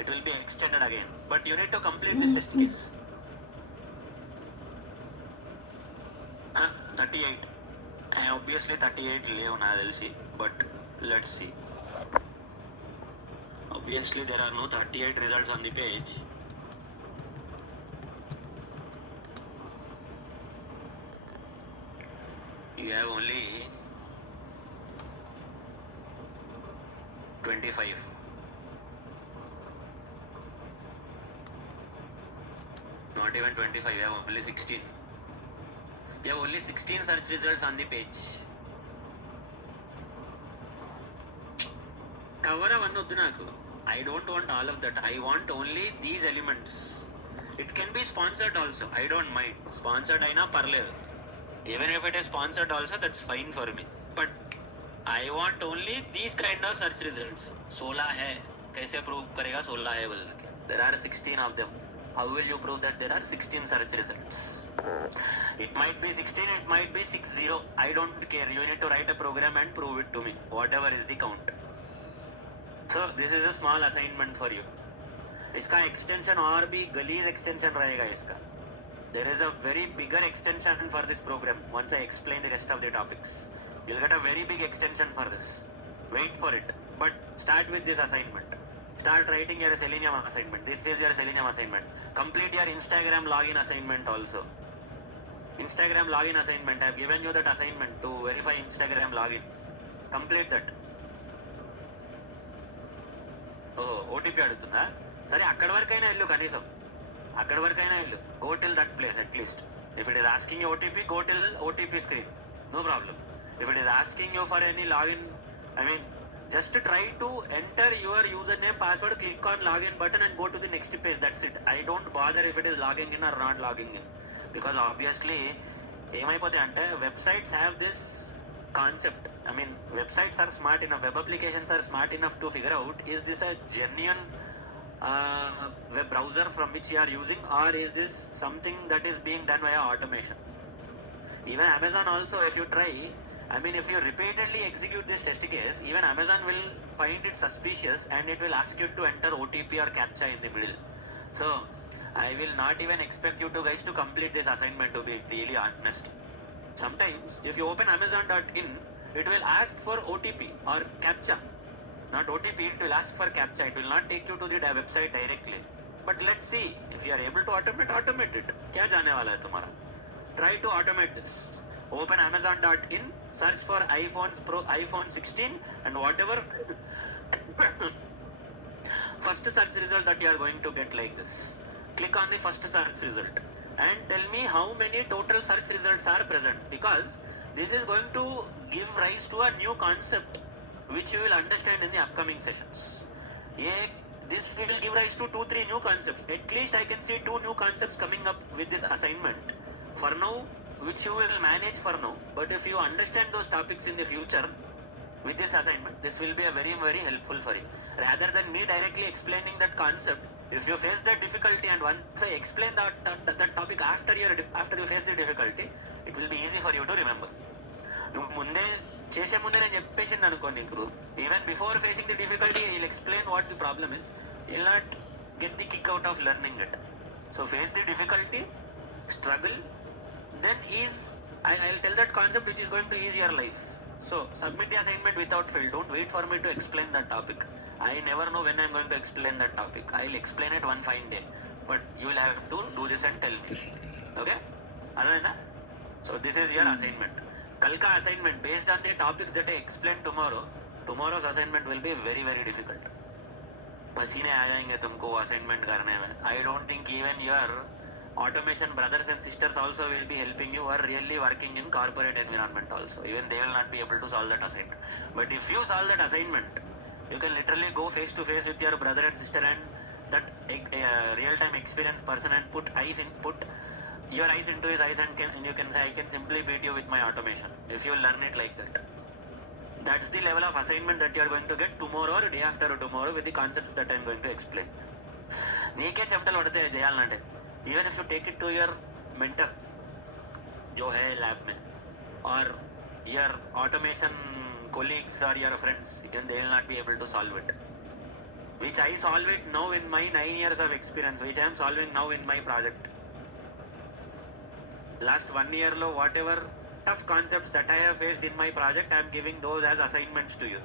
It will be extended again. But you need to complete this test case. 38. Obviously 38 leave na telsi, but let's see. Obviously there are no 38 results on the page. You have only 25. Not even 25, you have only 16. You have only 16 search results on the page. Cover avannoddu naku. I don't want all of that. I want only these elements. It can be sponsored also. I don't mind. Sponsored aina parledu. Even if it is sponsored also, that's fine for me. But I want only these kind of search results. 16 hai. Kaise prove karega 16 hai बोल के? There are 16 of them. How will you prove that there are 16 search results? It might be 16, it might be 60. I don't care. You need to write a program and prove it to me. Whatever is the count. So this is a small assignment for you. इसका extension और भी गलीज extension रहेगा इसका. There is a very bigger extension for this program. Once I explain the rest of the topics, you'll get a very big extension for this. Wait for it. But start with this assignment. Start writing your Selenium assignment. This is your Selenium assignment. Complete your Instagram login assignment also. Instagram login assignment. I have given you that assignment to verify Instagram login. Complete that. OTP అడుగుతుందా? సరే అక్కడి వరకైనా వెళ్ళు, కనీసం అక్కడి వరకైనా వెళ్ళు. Go till that place at least. If it is asking you OTP, go till OTP screen. No problem. If it is asking you for any login, I mean, just try to enter your username, password, click on login button and go to the next page. That's it. I don't bother if it is logging in or not logging in. Because obviously, ఏమైపోతాయి అంటే websites have this concept. I mean, websites are smart enough, web applications are smart enough to figure out, is this a genuine web browser from which you are using, or is this something that is being done via automation? Even Amazon also, if you try, if you repeatedly execute this test case, even Amazon will find it suspicious and it will ask you to enter OTP or CAPTCHA in the middle. So I will not even expect you guys to complete this assignment, to be really honest. Sometimes if you open Amazon.in, it will ask for OTP or CAPTCHA. Not OTP, it will ask for CAPTCHA. It will not take you to the website directly. But let's see, if you are able to automate it. क्या जाने वाला है तुम्हारा? Try to automate this. Open Amazon.in, search for iPhone 16 and whatever first search result that you are going to get like this. Click on the first search result and tell me how many total search results are present, because this is going to give rise to a new concept which you will understand in the upcoming sessions. This will give rise to 2-3 new concepts. At least I can see 2 new concepts coming up with this assignment. For now, which you will manage for now, but if you understand those topics in the future with this assignment, this will be a very, very helpful for you. Rather than me directly explaining that concept, if you face that difficulty and once I explain that topic after you face the difficulty, it will be easy for you to remember. నువ్వు ముందే చేసే ముందే నేను చెప్పేసింది అనుకో నీకు, even before facing the difficulty I will explain what the problem is, will not get the kick out of learning it. So face the difficulty, struggle, then I'll tell that concept which is going to ease your life. So submit the assignment without fail. Don't wait for me to explain that topic. I never know when I'm going to explain that topic. I'll explain it one fine day, but you will have to do this and tell me. Okay? Adana? So this is your assignment. Kalka assignment based on the topics that I explain tomorrow's assignment will be very, very difficult. पसीने आ जाएंगे तुमको assignment करने में. I don't think even your automation brothers and sisters also will be helping you, who are really working in corporate environment also. Even they will not be able to solve that assignment. But if you solve that assignment, you can literally go face to face with your brother and sister and that real-time experienced person and put your eyes into his eyes and you can say, I can simply beat you with my automation, if you learn it like that. That's the level of assignment that you are going to get tomorrow or day after tomorrow with the concepts that I am going to explain. నీకే చెమటలు పడతాయి చేయాలంటే. Even if you take it to your mentor जो है lab में, or your automation colleagues or your friends, again they will not be able to solve it, which I solve it now in my 9 years of experience, which I am solving now in my project. Last 1 year lo whatever tough concepts that I have faced in my project, I am giving those as assignments to you.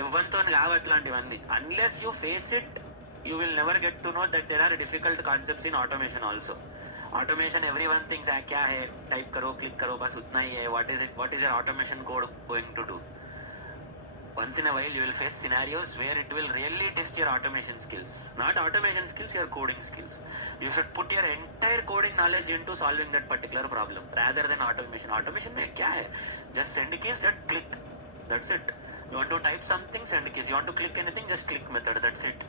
ఎవరితో కావు అట్లాంటివన్నీ. Unless you face it, you will never get to know that there are difficult concepts in automation also. Automation, everyone thinks क्या है, type करो, click करो, बस उतना ही है. What is your automation code going to do? Once in a while you will face scenarios where it will really test your automation skills. Not automation skills, your coding skills. You should put your entire coding knowledge into solving that particular problem rather than automation. Automation में क्या है? Just send keys, that click, that's it. You want to type something, send keys. You want to click anything, just click method, that's it.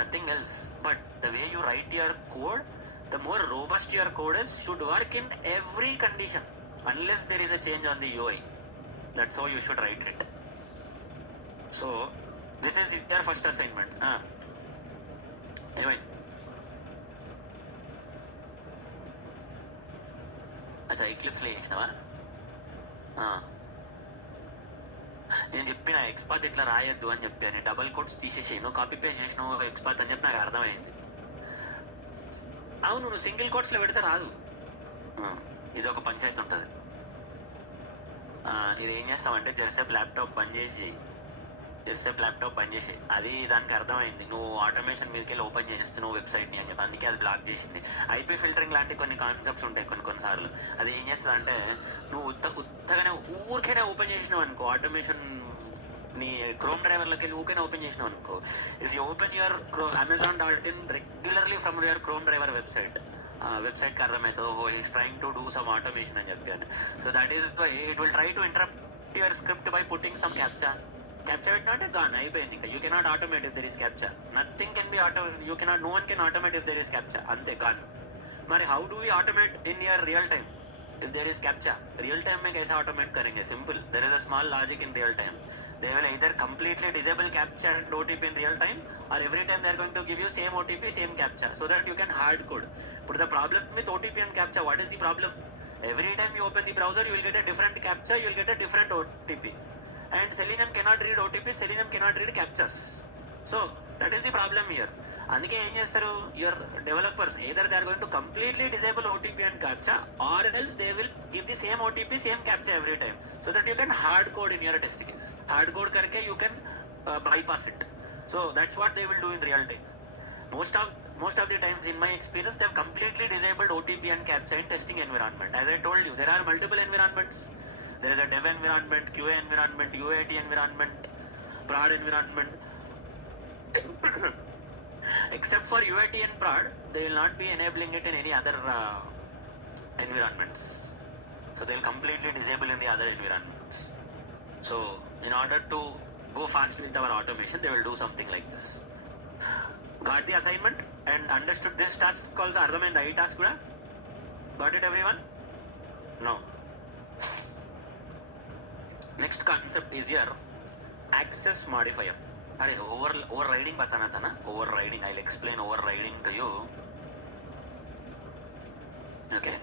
Nothing else. But the way you write your code, the more robust your code is, should work in every condition unless there is a change on the UI. That's how you should write it. So this is your first assignment. Anyway, अच्छा Eclipse లో చేసినావా? నేను చెప్పిన XPath ఇట్లా రాయొద్దు అని చెప్పాను, double quotes తీసేసాను, copy paste చేసినావు ఎక్స్పాత్ అని చెప్పి నాకు అర్థమైంది. అవును, నువ్వు సింగిల్ కోట్స్లో పెడితే రాదు. ఇది ఒక పంచాయతీ ఉంటుంది. ఇది ఏం చేస్తామంటే జెర్సేపు ల్యాప్టాప్ బంద్ చేసి అది దానికి అర్థమైంది నువ్వు ఆటోమేషన్ మీదకి వెళ్ళి ఓపెన్ చేస్తున్నావు వెబ్సైట్ని అని చెప్పి, అందుకే అది బ్లాక్ చేసింది. ఐపీ ఫిల్టరింగ్ లాంటి కొన్ని కాన్సెప్ట్స్ ఉంటాయి కొన్నిసార్లు. అది ఏం చేస్తుంది అంటే నువ్వు ఉత్తగానే ఊరికైనా ఓపెన్ చేసినావు అనుకో, ఆటోమేషన్ నీ క్రోమ్ డ్రైవర్లోకి వెళ్ళి ఊరికైనా ఓపెన్ చేసినావు అనుకో, if you open your Amazon.in regularly from your chrome driver వెబ్సైట్కి అర్థమవుతుంది ఓహో is trying to do some automation అని చెప్పాను. So that is it will try to interrupt your script by putting some captcha పెట్టినా అంటే gone అయిపోయింది. ఇంకా you cannot automate if there is captcha. Nothing can be no one can automate if there is captcha. అంతే gone. మరి how do we automate in your real time if there is captcha? real time में कैसे automate करेंगे? Simple. There is a small logic in real time. They will either completely disable capture OTP in real time, or every time they are going to give you same OTP, same captcha, so that you can hard code. But the problem with OTP and captcha, what is the problem? Every time you open the browser, you will get a different captcha, you will get a different OTP. And Selenium cannot read OTP, Selenium cannot read captchas. So that is the problem here. అందుకే ఏం చేస్తారు, your developers either they are going to completely disable OTP and captcha, or else they will give the same OTP, same captcha every time, so that you can hard code in your test case. Hard code karke you can bypass it. So that's what they will do in real time. Most of the times in my experience, they have completely disabled OTP and captcha in testing environment. As I told you, there are multiple environments. There is a dev environment, QA environment, UAT environment, prod environment. Except for UAT and prod, they will not be enabling it in any other environments. So they will completely disable in the other environments. So in order to go fast with our automation, they will do something like this. Got the assignment and understood this task also? అర్థమైందా ఈ task కూడా? Got it everyone? No. Next concept is your access modifier. अरे overriding बताना था ना? Overriding. I'll explain overriding to you. Okay.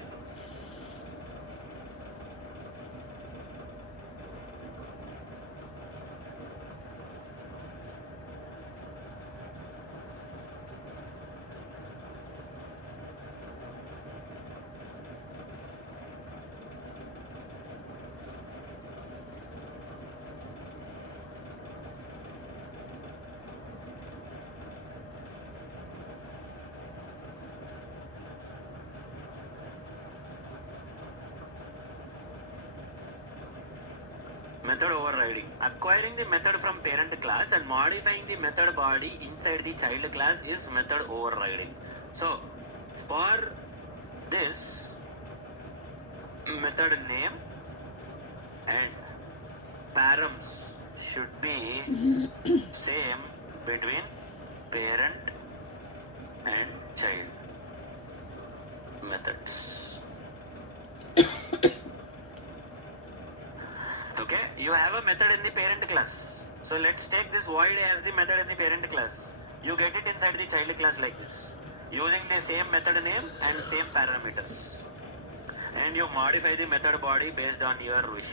Method overriding. Acquiring the method from parent class and modifying the method body inside the child class is method overriding. So for this, method name and params should be same between parent and child methods. Okay, you have a method in the parent class. So let's take this void as the method in the parent class. You get it inside the child class like this, using the same method name and same parameters. And you modify the method body based on your wish.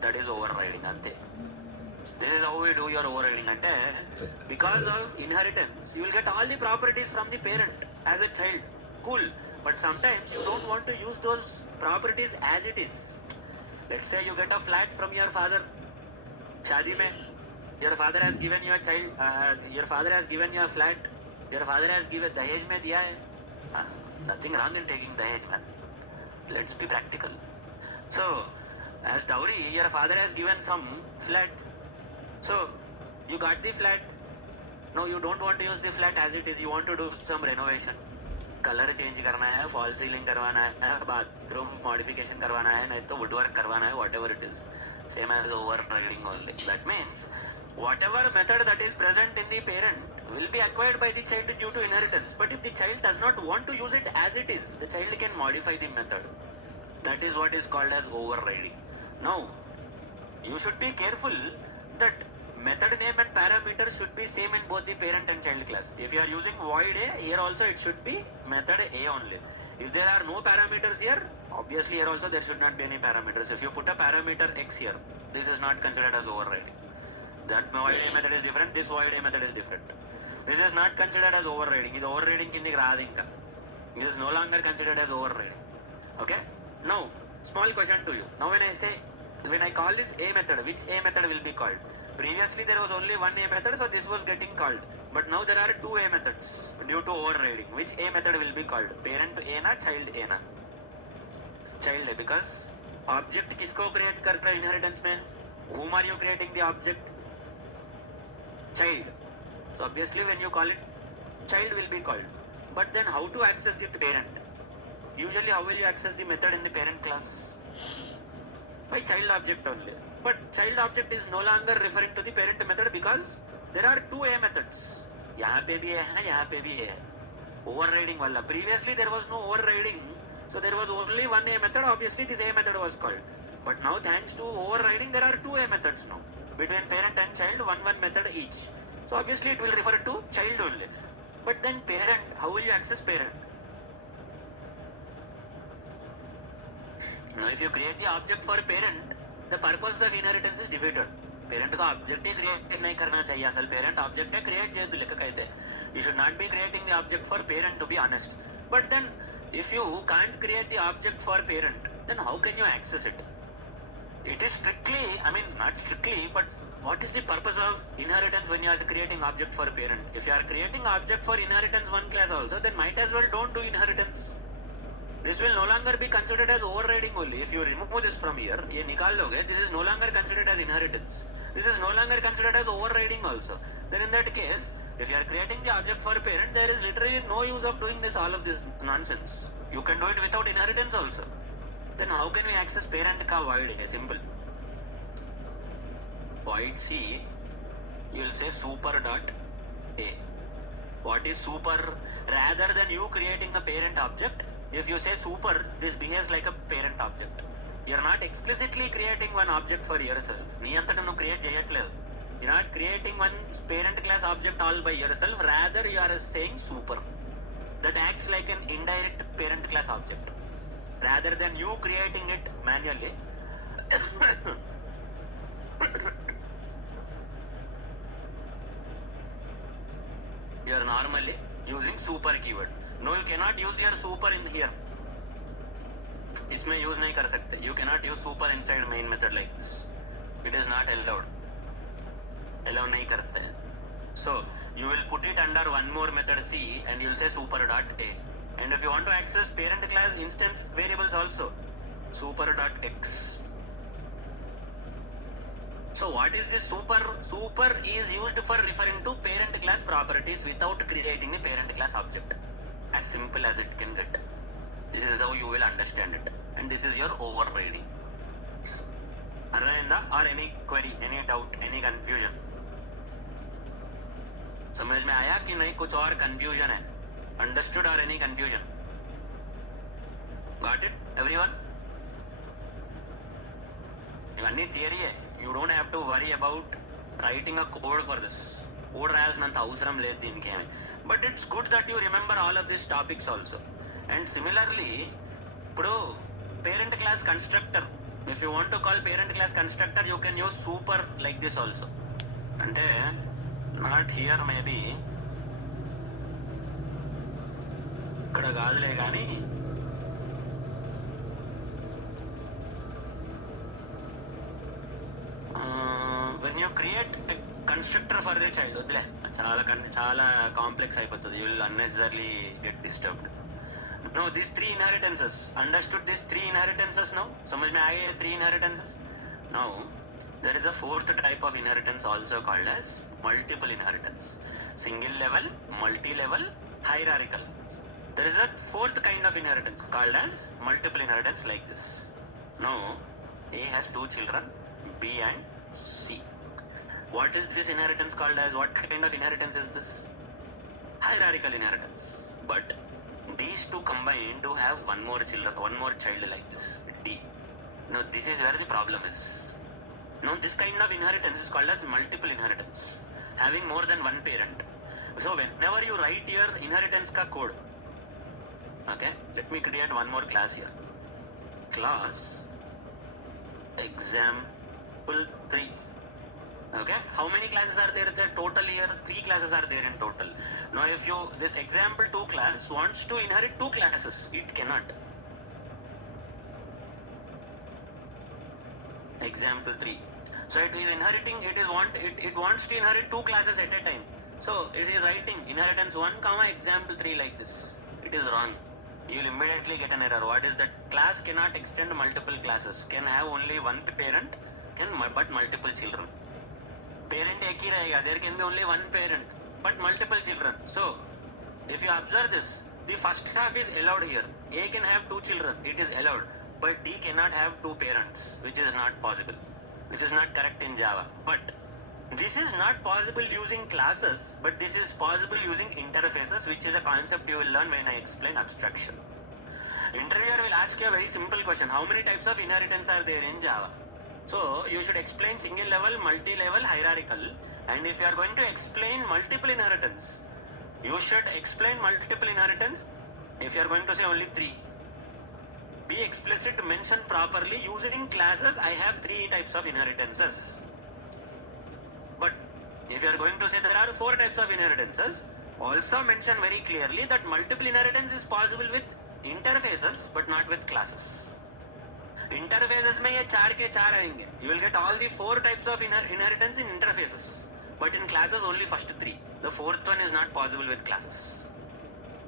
That is overriding. Ante. This is how we do your overriding. Ante, because of inheritance, you will get all the properties from the parent as a child. Cool. But sometimes you don't want to use those properties as it is. Let's say you get a flat from your father. Shadi mein, your father has given you a child. Your father has given you a flat. Your father has given dahej mein diya hai. Nothing wrong in taking dahej, man. Let's be practical. So, as dowry, your father has given some flat. So, you got the flat. Now you don't want to use the flat as it is. You want to do some renovation. Colour change करना है, fall ceiling करवाना है, bathroom modification करवाना है, नहीं तो would work करवाना है, whatever it is same as overriding only. That means whatever method that is present in the parent will be acquired by the child due to inheritance. But if the child does not want to use it as it is, the child can modify the method. That is what is called as overriding. Now you should be careful that method name and parameters should be same in both the parent and child class. If you are using void A, here also it should be method A only. If there are no parameters here, obviously here also there should not be any parameters. If you put a parameter X here, this is not considered as overriding. That void A method is different, this void A method is different. This is not considered as overriding. This overriding కిందికి రాదు ఇంకా. This is no longer considered as overriding. Okay? Now, small question to you. Now when I call this A method, which A method will be called? Previously there was only one A method, so this was getting called. But now there are two A methods due to overriding. Which A method will be called? Parent A na, child A na? Child A, because object किसको create कर रहा है inheritance में? Whom are you creating the object? Child. So obviously when you call it, child will be called. But then how to access the parent? Usually how will you access the method in the parent class? By child object only. But child object is no longer referring to the parent method because there are two A methods. यहाँ पे भी है, यहाँ पे भी है. Overriding वाला. Previously there was no overriding, so there was only one A method. Obviously this A method was called. But now thanks to overriding there are two A methods now. between parent and child, one method each. So obviously it will refer to child only. But then parent, how will you access parent? Now if you create the object for parent, the purpose of inheritance is defeated. Parent को object ही create नहीं करना चाहिए, असल parent object है create చేయొద్దు లెక్క कहते हैं. You should not be creating the object for parent, to be honest. But then if you can't create the object for parent, then how can you access it? It is strictly, I mean not strictly, but what is the purpose of inheritance when you are creating object for parent? If you are creating object for inheritance one class also, then might as well don't do inheritance. This will no longer be considered as overriding only. If you remove this from here, ये निकाल लोगे, this is no longer considered as inheritance. This is no longer considered as overriding also. Then in that case, if you are creating the object for parent, there is literally no use of doing this, all of this nonsense. You can do it without inheritance also. Then how can we access parent का void है? Simple. Void C, you will say super dot A. What is super? Rather than you creating a parent object, if you say super, this behaves like a parent object. You are not explicitly creating one object for yourself. నీ అంతటా నువ్వు create చేయట్లేదు. You are not creating one parent class object all by yourself. Rather, you are saying super. That acts like an indirect parent class object. Rather than you creating it manually. You are normally using super keyword. No, you cannot use your super in here. इसमें use नहीं कर सकते. You cannot use super inside main method like this. It is not allowed. Allow नहीं करते हैं. So you will put it under one more method C and you will say super dot A. And if you want to access parent class instance variables also, super dot X. So what is this super? Super is used for referring to parent class properties without creating a parent class object. As simple as it can get. This is how you will understand it. And this is your overriding. Arvind, or any query, any doubt, any confusion? समझ में आया कि नहीं कुछ और confusion है? Understood or any confusion? Got it, everyone? ఇవన్నీ theory. You don't have to worry about writing a code for this. Code రాయాల్సినంత అవసరం లేదు దీనికి ఏమి. But it's good that you remember all of these topics also. And similarly, ఇప్పుడు parent class constructor, if you want to call parent class constructor, you can use super like this also. అంటే not here maybe, ఇక్కడ కాదులే కానీ when you create a constructor for the child, వద్దులే చాలా complex అయిపోతుంది. You will unnecessarily get disturbed. No, these three inheritances. Understood these three inheritances now? समझ में आ गए 3 inheritances? Now, there is a fourth type of inheritance also called as multiple inheritance. Single level, multi-level, hierarchical. There is a fourth kind of inheritance called as multiple inheritance like this. Now, A has 2 children, B and C. What is this inheritance called as? What kind of inheritance is this? Hierarchical inheritance. But these two combined do have one more child like this, D. Now this is where the problem is. Now this kind of inheritance is called as multiple inheritance, having more than one parent. So whenever you write your inheritance ka code, okay, let me create one more class here. Class example 3. Okay, how many classes are there total here? 3 classes are there in total. Now if you, this example 2 class wants to inherit 2 classes, it cannot. Example 3. So it is inheriting, it wants to inherit 2 classes at a time. So it is writing inheritance 1 comma example 3 like this. It is wrong. You will immediately get an error. What is that? Class cannot extend multiple classes. Can have only one parent, but multiple children. Parent एक ही रहेगा. There can be only one parent, but multiple children. So, if you observe this, the first half is allowed here. A can have 2 children. It is allowed. But D cannot have 2 parents, which is not possible. Which is not correct in Java. But this is not possible using classes, but this is possible using interfaces, which is a concept you will learn when I explain abstraction. Interviewer will ask you a very simple question. How many types of inheritance are there in Java? So you should explain single level, multi-level, hierarchical, and if you are going to explain multiple inheritance, you should explain multiple inheritance. If you are going to say only 3, be explicit, mention properly using classes. I have 3 types of inheritances. But if you are going to say there are 4 types of inheritances, also mention very clearly that multiple inheritance is possible with interfaces but not with classes. Interfaces में ये 4 के 4 आएंगे. You will get all the 4 types of inheritance in interfaces. But in classes only first 3. The 4th one is not possible with classes.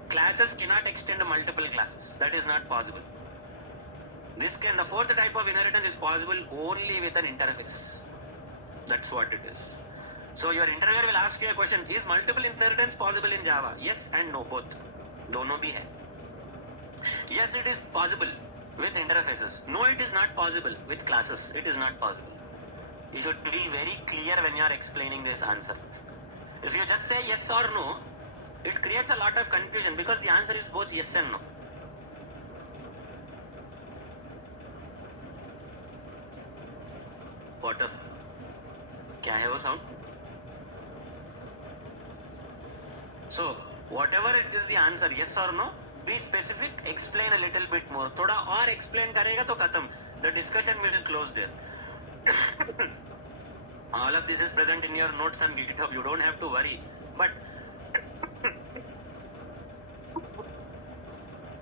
Classes cannot extend multiple classes. That is not possible. The 4th type of inheritance is possible only with an interface. That's what it is. So your interviewer will ask you a question: is multiple inheritance possible in Java? Yes and no, both. दोनों भी है. Yes, it is possible with interfaces. No, it is not possible with classes. It is not possible. You should be very clear when you are explaining this answer. If you just say yes or no, it creates a lot of confusion because the answer is both yes and no. Water. क्या है वो sound? So whatever it is the answer, yes or no, be specific, explain a little bit more. थोड़ा और explain करेगा तो खत्म. The discussion will close there. All of this is present in your notes on GitHub. You don't have to worry. But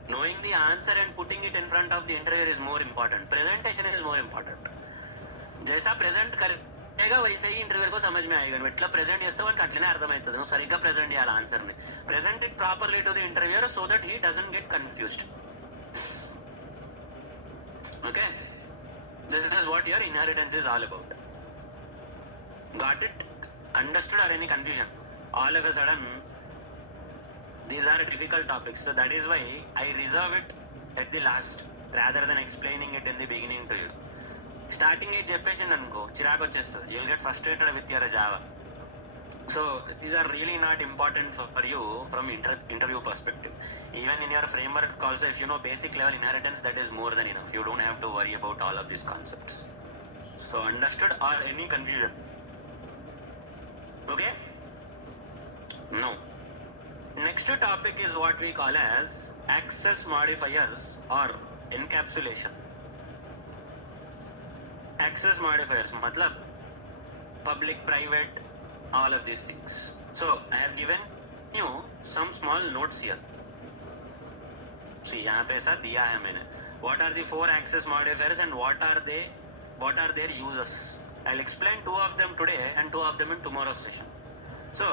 knowing the answer and putting it in front of the interviewer is more important. Presentation is more important. जैसा present करेगा वैसे ही interviewer को समझ में आएगा. నువ్వు ఎట్లా present చేస్తావు వానికి అట్లనే అర్థమవుతుంది. నువ్వు సరిగ్గా present చేయాలి answer ని. Present it properly to the interviewer so that he doesn't get confused. Okay? This is what your inheritance is all about. Got it? Understood or any confusion? All of a sudden, these are difficult topics. So that is why I reserve it at the last rather than explaining it in the beginning to you. Starting is చెప్పేసింది అనుకో చిరాకు వచ్చేస్తుంది. You will get frustrated with your Java. So these are really not important for you from interview perspective. Even in your framework also, if you know basic level inheritance, that is more than enough. You don't have to worry about all of these concepts. So understood or any confusion? Okay? No. Next topic is what we call as access modifiers or encapsulation. Access modifiers matlab public, private, all of these things. So I have given you some small notes here. See, यहाँ पे ऐसा दिया है मैंने. What are the 4 access modifiers and what are their uses? I'll explain 2 of them today and 2 of them in tomorrow's session. So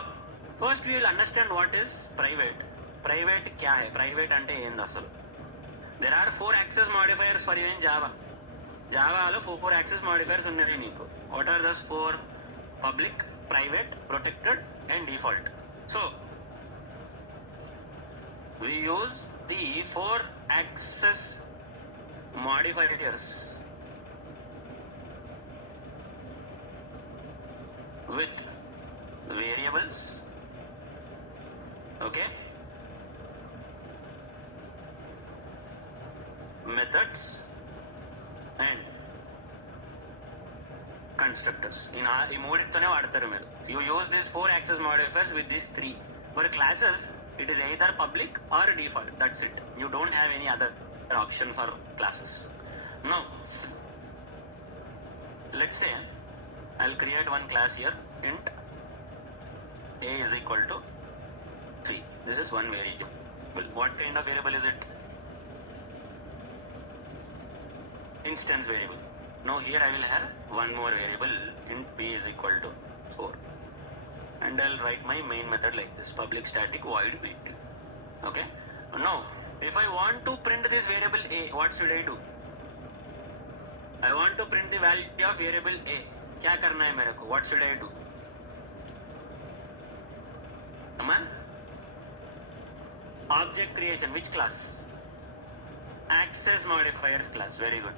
first we will understand what is private. Private क्या है? Private అంటే ఏంది అసలు? There are 4 access modifiers for you in Java. Javaలో 4 access modifiers ఉన్నాయి నీకు. What are those 4? Public, private, protected and default. So we use the 4 access modifiers with variables. Okay? Methods and constructors. ఈ మూడితోనే వాడతారు మీరు. You use these 4 access modifiers with these 3. For classes, it is either public or default. That's it. You don't have any other option for classes. Now, let's say I'll create one class here. Int a is equal to 3. This is one variable. Well, what kind of variable is it? Instance variable. Now here I will have one more variable. Int b is equal to 4. And I'll write my main method like this: public static void main. Okay? Now, if I want to print this variable a, what should I do? I want to print the value of variable a. क्या करना है मेरे को? What should I do? Come on. Object creation. Which class? Access modifiers class. Very good.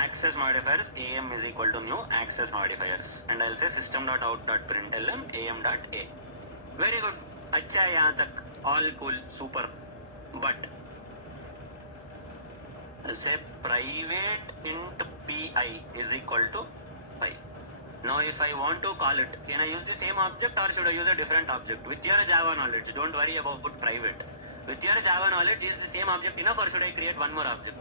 Access modifiers am is equal to new access modifiers, and I'll say system.out.println am.a. Very good. अच्छा है यहाँ तक. All cool. Super. But say private int pi is equal to 5. Now if I want to call it, can I use the same object or should I use a different object? With your Java knowledge, don't worry about private. With your Java knowledge, is the same object enough or should I create one more object?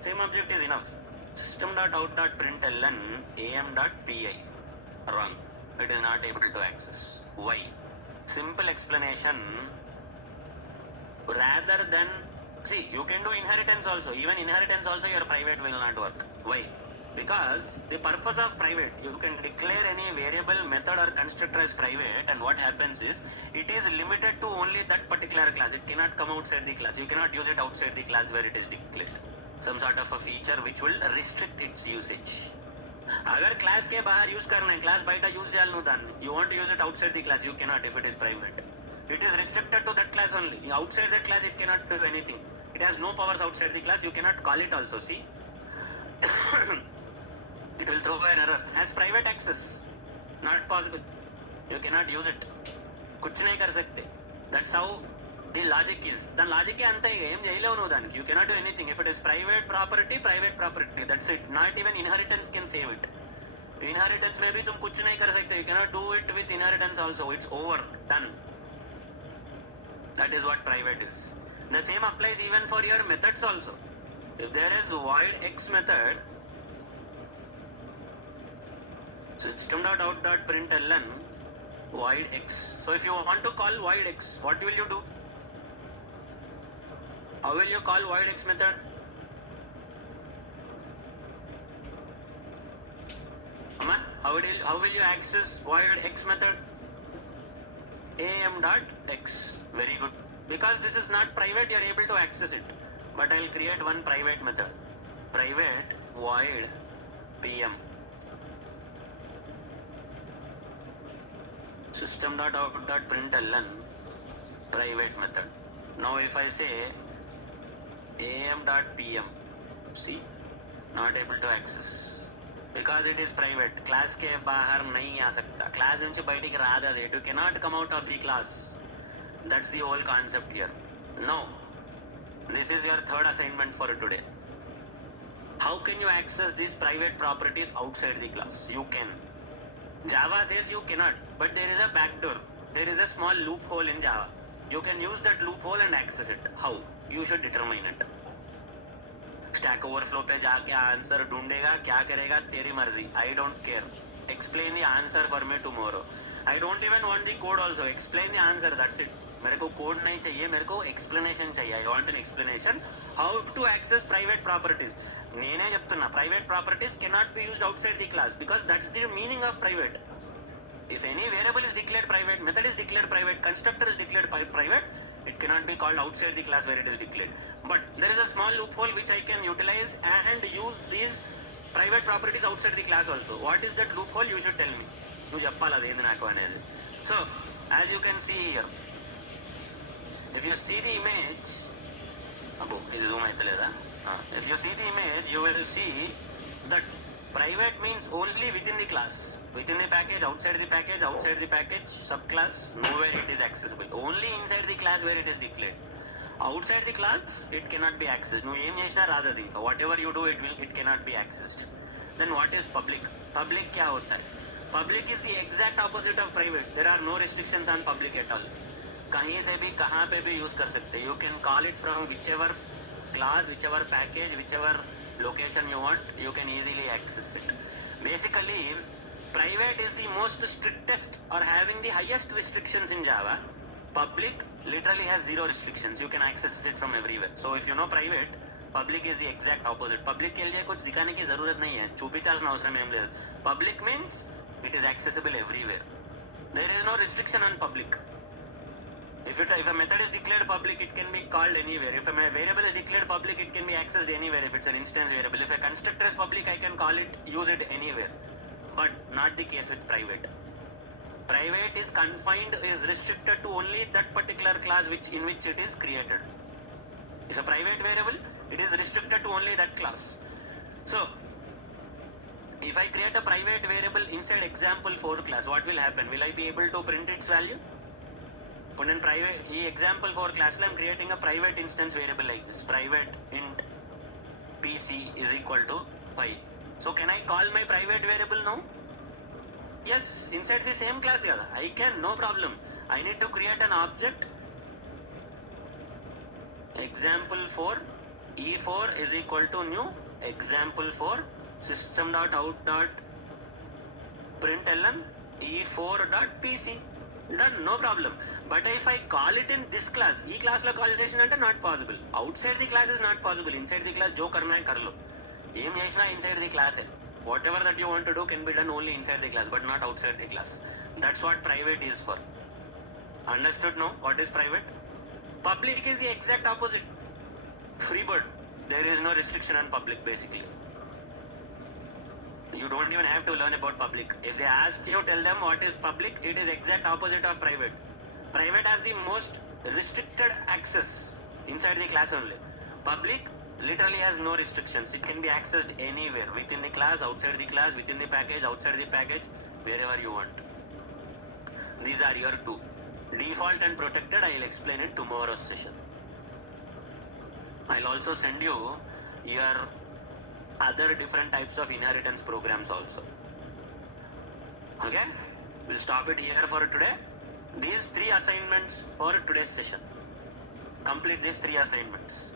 Same object is enough. System.out.println am.pi. Wrong. It is not able to access. Why? Simple explanation. Rather than, see, you can do inheritance also. Even inheritance also your private will not work. Why? Because the purpose of private, you can declare any variable, method or constructor as private, and what happens is it is limited to only that particular class. It cannot come outside the class. You cannot use it outside the class where it is declared. Some sort of a feature which will restrict its usage. अगर class के बाहर use करना है, class బయట use చేయాలి నువ్వు దాన్ని, you want to use it outside the class, you cannot if it is private. It is restricted to that class only. Outside that class it cannot do anything. It has no powers outside the class. You cannot call it also. See, it will throw an error. Has private access, not possible. You cannot use it. कुछ नहीं कर सकते. That's how the logic is. The logic के अंत है हम यही लेवनो दान. You cannot do anything. If it is private property. That's it. Not even inheritance can save it. Inheritance में भी तुम कुछ नहीं कर सकते. You cannot do it with inheritance also. It's over, done. That is what private is. The same applies even for your methods also. If there is void x method, system.out.println void x. So if you want to call void x, what will you do? How will you call void x method? How will you access void x method? am.x. Very good. Because this is not private, you are able to access it. But I will create one private method. Private void pm. System.out.println private method. Now if I say am.pm, see, not able to access. Because it is private. Class के बाहर नहीं आ सकता. Class उनसे बैठी कर आधा दे. You cannot come out of the class. That's the whole concept here. Now, this is your third assignment for today. How can you access these private properties outside the class? You can. Java says you cannot, but there is a backdoor. There is a small loophole in Java. You can use that loophole and access it. How? You should determine it. Stack Overflow पे जाके answer ढूंढेगा, क्या करेगा तेरी मर्जी. I don't care. Explain the answer for me tomorrow. I don't even want the code also. Explain the answer, that's it. मेरे को code नहीं चाहिए, मेरे को एक्सप्लेनेशन चाहिए. I want an explanation how to access private properties. నేనే చెప్తున్నా, private properties cannot be used outside the class because that's the meaning of private. If any variable is declared private, method is declared private, constructor is declared private, it cannot be called outside the class where it is declared. But there is a small loophole which I can utilize and use these private properties outside the class also. What is that loophole? You should tell me. So, as you can see here, if you see the image, if you see the image, you will see that private means only within the class. Within the package, outside the package, subclass, nowhere it is accessible. Only inside the class where it is declared. Outside the class, it cannot be accessed. No aim chesna radha dinka. Whatever you do, it cannot be accessed. Then what is public? Public kya hota hai? Public is the exact opposite of private. There are no restrictions on public at all. कहीं से भी कहाँ पे भी use कर सकते. You can call it from whichever class, whichever package, whichever location you want. You can easily access it. Basically, private is the most strictest or having the highest restrictions in Java. Public literally has zero restrictions. You can access it from everywhere. So if you know private, public is the exact opposite. Public के लिए कुछ दिखाने की जरूरत नहीं है. చూపించాల్సిన అవసరం ఏం లేదు. Public means it is accessible everywhere. There is no restriction on public. If a method is declared public, it can be called anywhere. If a variable is declared public, it can be accessed anywhere. If it's an instance variable, if a constructor is public, I can call it, use it anywhere. But not the case with private. Private is confined, is restricted to only that particular class in which it is created. It's a private variable, it is restricted to only that class. So, if I create a private variable inside example 4 class, what will happen? Will I be able to print its value? But in private, example 4 class, I am creating a private instance variable like this, private int pc is equal to file. So can I call my private variable now? Yes, inside the same class here I can, no problem. I need to create an object example4 e4 is equal to new example4 system.out.println e4.pc. Done, no problem. But if I call it in this class, e class lo call chesina ante not possible. Outside the class is not possible. Inside the class jo karna hai kar lo. Em chesina inside the class hai. Whatever that you want to do can be done only inside the class, but not outside the class. That's what private is for. Understood now? What is private? Public is the exact opposite. Free bird. There is no restriction on public basically. You don't even have to learn about public. If they ask you, tell them what is public. It is exact opposite of private. Private has the most restricted access inside the class only. Public literally has no restrictions. It can be accessed anywhere, within the class, outside the class, within the package, outside the package, wherever you want. These are your two. Default and protected I will explain in tomorrow's session. I'll also send you your other different types of inheritance programs also. Okay? We'll stop it here for today. These 3 assignments for today's session. Complete these 3 assignments.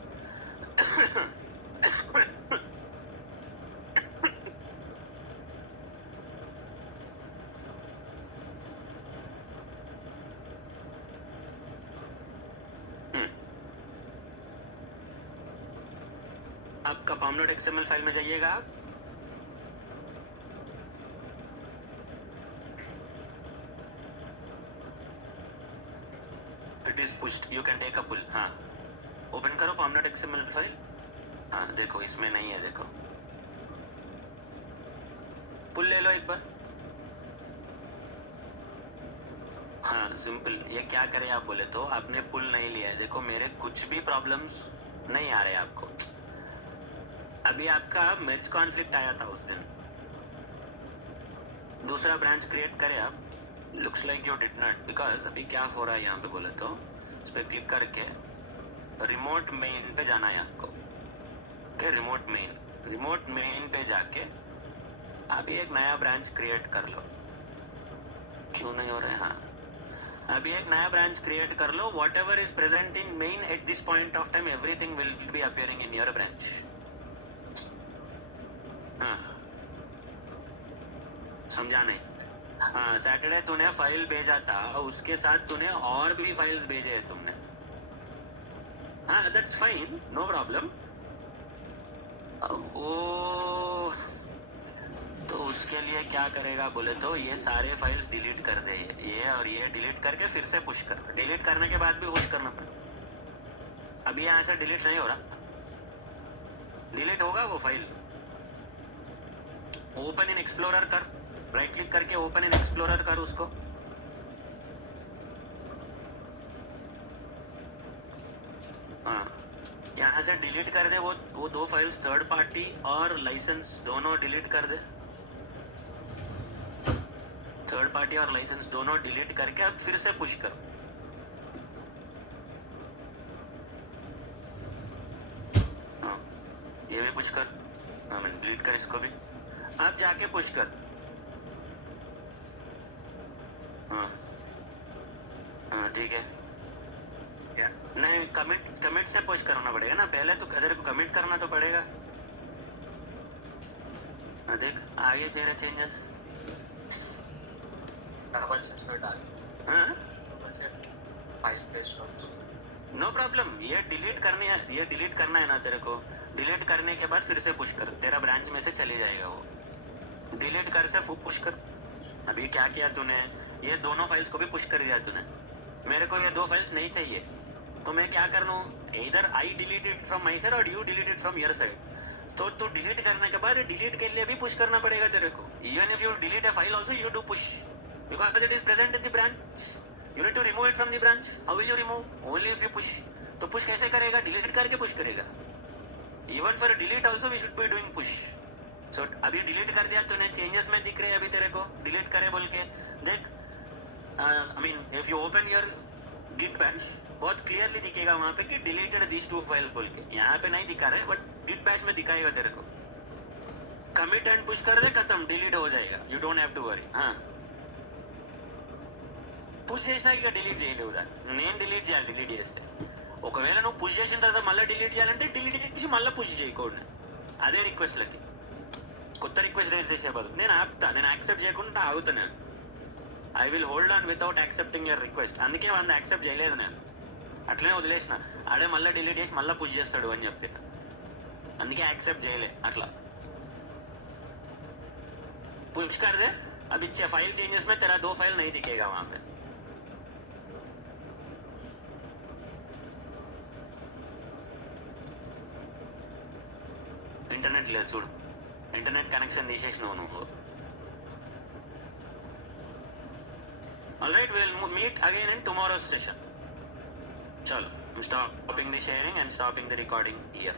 आपका pom.xml file में जाइएगा आप. It is pushed. You can take a pull. हाँ. Open करो pom.xml file. हाँ देखो इसमें नहीं है, देखो. पुल ले लो एक बार. हाँ सिंपल. ये क्या करें आप बोले तो आपने पुल नहीं लिया है. देखो मेरे कुछ भी प्रॉब्लम्स नहीं आ रहे आपको. अभी आपका मेर्ज कॉन्फ्लिक्ट आया था उस दिन. दूसरा ब्रांच क्रिएट करें आप. Looks like you did not, because अभी क्या हो रहा है यहाँ पे बोले तो इस पर क्लिक करके रिमोट मेन पे जाना है आपको. ओके, रिमोट मेन पे जाके अभी एक नया ब्रांच क्रिएट कर लो. क्यों नहीं हो रहा है? हाँ, अभी एक नया ब्रांच क्रिएट कर लो. Whatever is present in main at this point of time, everything will be appearing in your branch. हाँ समझा नहीं? हाँ, सैटरडे तूने फाइल भेजा था, उसके साथ तूने और भी फाइल्स भेजे हैं तुमने. हाँ दैट्स फाइन, नो प्रॉब्लम. ओ तो उसके लिए क्या करेगा बोले तो ये सारे फाइल्स डिलीट कर दे. ये और ये डिलीट करके फिर से पुश कर. डिलीट करने के बाद भी पुश करना पड़ेगा. अभी यहाँ से डिलीट नहीं हो रहा. डिलीट होगा वो फाइल. ओपन इन एक्सप्लोरर कर. राइट क्लिक करके ओपन इन एक्सप्लोरर कर उसको. हाँ यहाँ से डिलीट कर दे वो 2 फाइल्स, थर्ड पार्टी और लाइसेंस दोनों डिलीट कर दे. थर्ड पार्टी और लाइसेंस दोनों डिलीट करके अब फिर से पुश कर. हाँ ये भी पुश कर. हाँ मैंने डिलीट कर इसको भी. अब जाके पुश कर. हाँ हाँ ठीक है. क्या नहीं, कमिट से पुश करना पड़ेगा ना पहले तो. तेरे को कमिट करना तो पड़ेगा. हाँ देख आगे तेरे चेंजेस. डबल सेट में डाल. हाँ डबल सेट फाइल पेस्ट कर. No problem. ये डिलीट करना है ना तेरे को. डिलीट करने के बाद फिर से पुश कर. तेरा ब्रांच में से चली जाएगा वो. डिलीट कर से पुश कर. अभी क्या किया तूने, ये दोनों फाइल्स को भी पुश कर दिया तूने. मेरे को ये 2 फाइल्स नहीं चाहिए तो मैं क्या कर रहा हूँ, इधर I delete it from my side और you delete it from your side. तो तू डिलीट करने के बाद डिलीट के लिए भी पुश करना पड़ेगा तेरे को. Even if you delete a file also you do push because it is present in the branch. You need to remove it from the branch. How will you remove? Only if you push. तो push कैसे करेगा? Delete करके push करेगा. Even for delete also we should be doing push. So अभी delete कर दिया तूने. Changes में दिख रहे हैं अभी तेरे को डिलीट करे बोल के. देख I mean if you open your Git Bash बहुत क्लियरली दिखेगा वहां पे कि डिलीटेड दीज 2 फाइल्स बोल के. यहाँ पे नहीं दिखा रहे बट git bash में दिखाएगा तेरे को. कमिट एंड पुश कर दे, खत्म, डिलीट हो जाएगा. You don't have to worry. हाँ, పుష్ చేసినా ఇక డిలీట్ చేయలేవు దాన్ని. నేను డిలీట్ చేయాలి డిలీట్ చేస్తే. ఒకవేళ నువ్వు పుష్ చేసిన తర్వాత మళ్ళీ డిలీట్ చేయాలంటే డిలీట్ చేసి మళ్ళీ పుష్ చేయకూడదు. అదే రిక్వెస్ట్లకి కొత్త రిక్వెస్ట్ రేజ్ చేసే బదులు నేను ఆపుతా. నేను యాక్సెప్ట్ చేయకుండా ఆగుతా. నేను I will hold on without accepting your request. అందుకే వాళ్ళని యాక్సెప్ట్ చేయలేదు నేను, అట్లనే వదిలేసిన. ఆడే మళ్ళీ డిలీట్ చేసి మళ్ళీ పుష్ చేస్తాడు అని చెప్పి అందుకే యాక్సెప్ట్ చేయలే. అట్లా पुश कर दे. अब इच्छे फाइल चेंजेस में तेरा 2 फाइल नहीं दिखेगा वहां पे. ఇంటర్నెట్ లేదు చూడు, ఇంటర్నెట్ కనెక్షన్ తీసేసినావు నువ్వు. Alright, we'll meet again in tomorrow's session. Chalo, I'm stopping the sharing and stopping the recording here.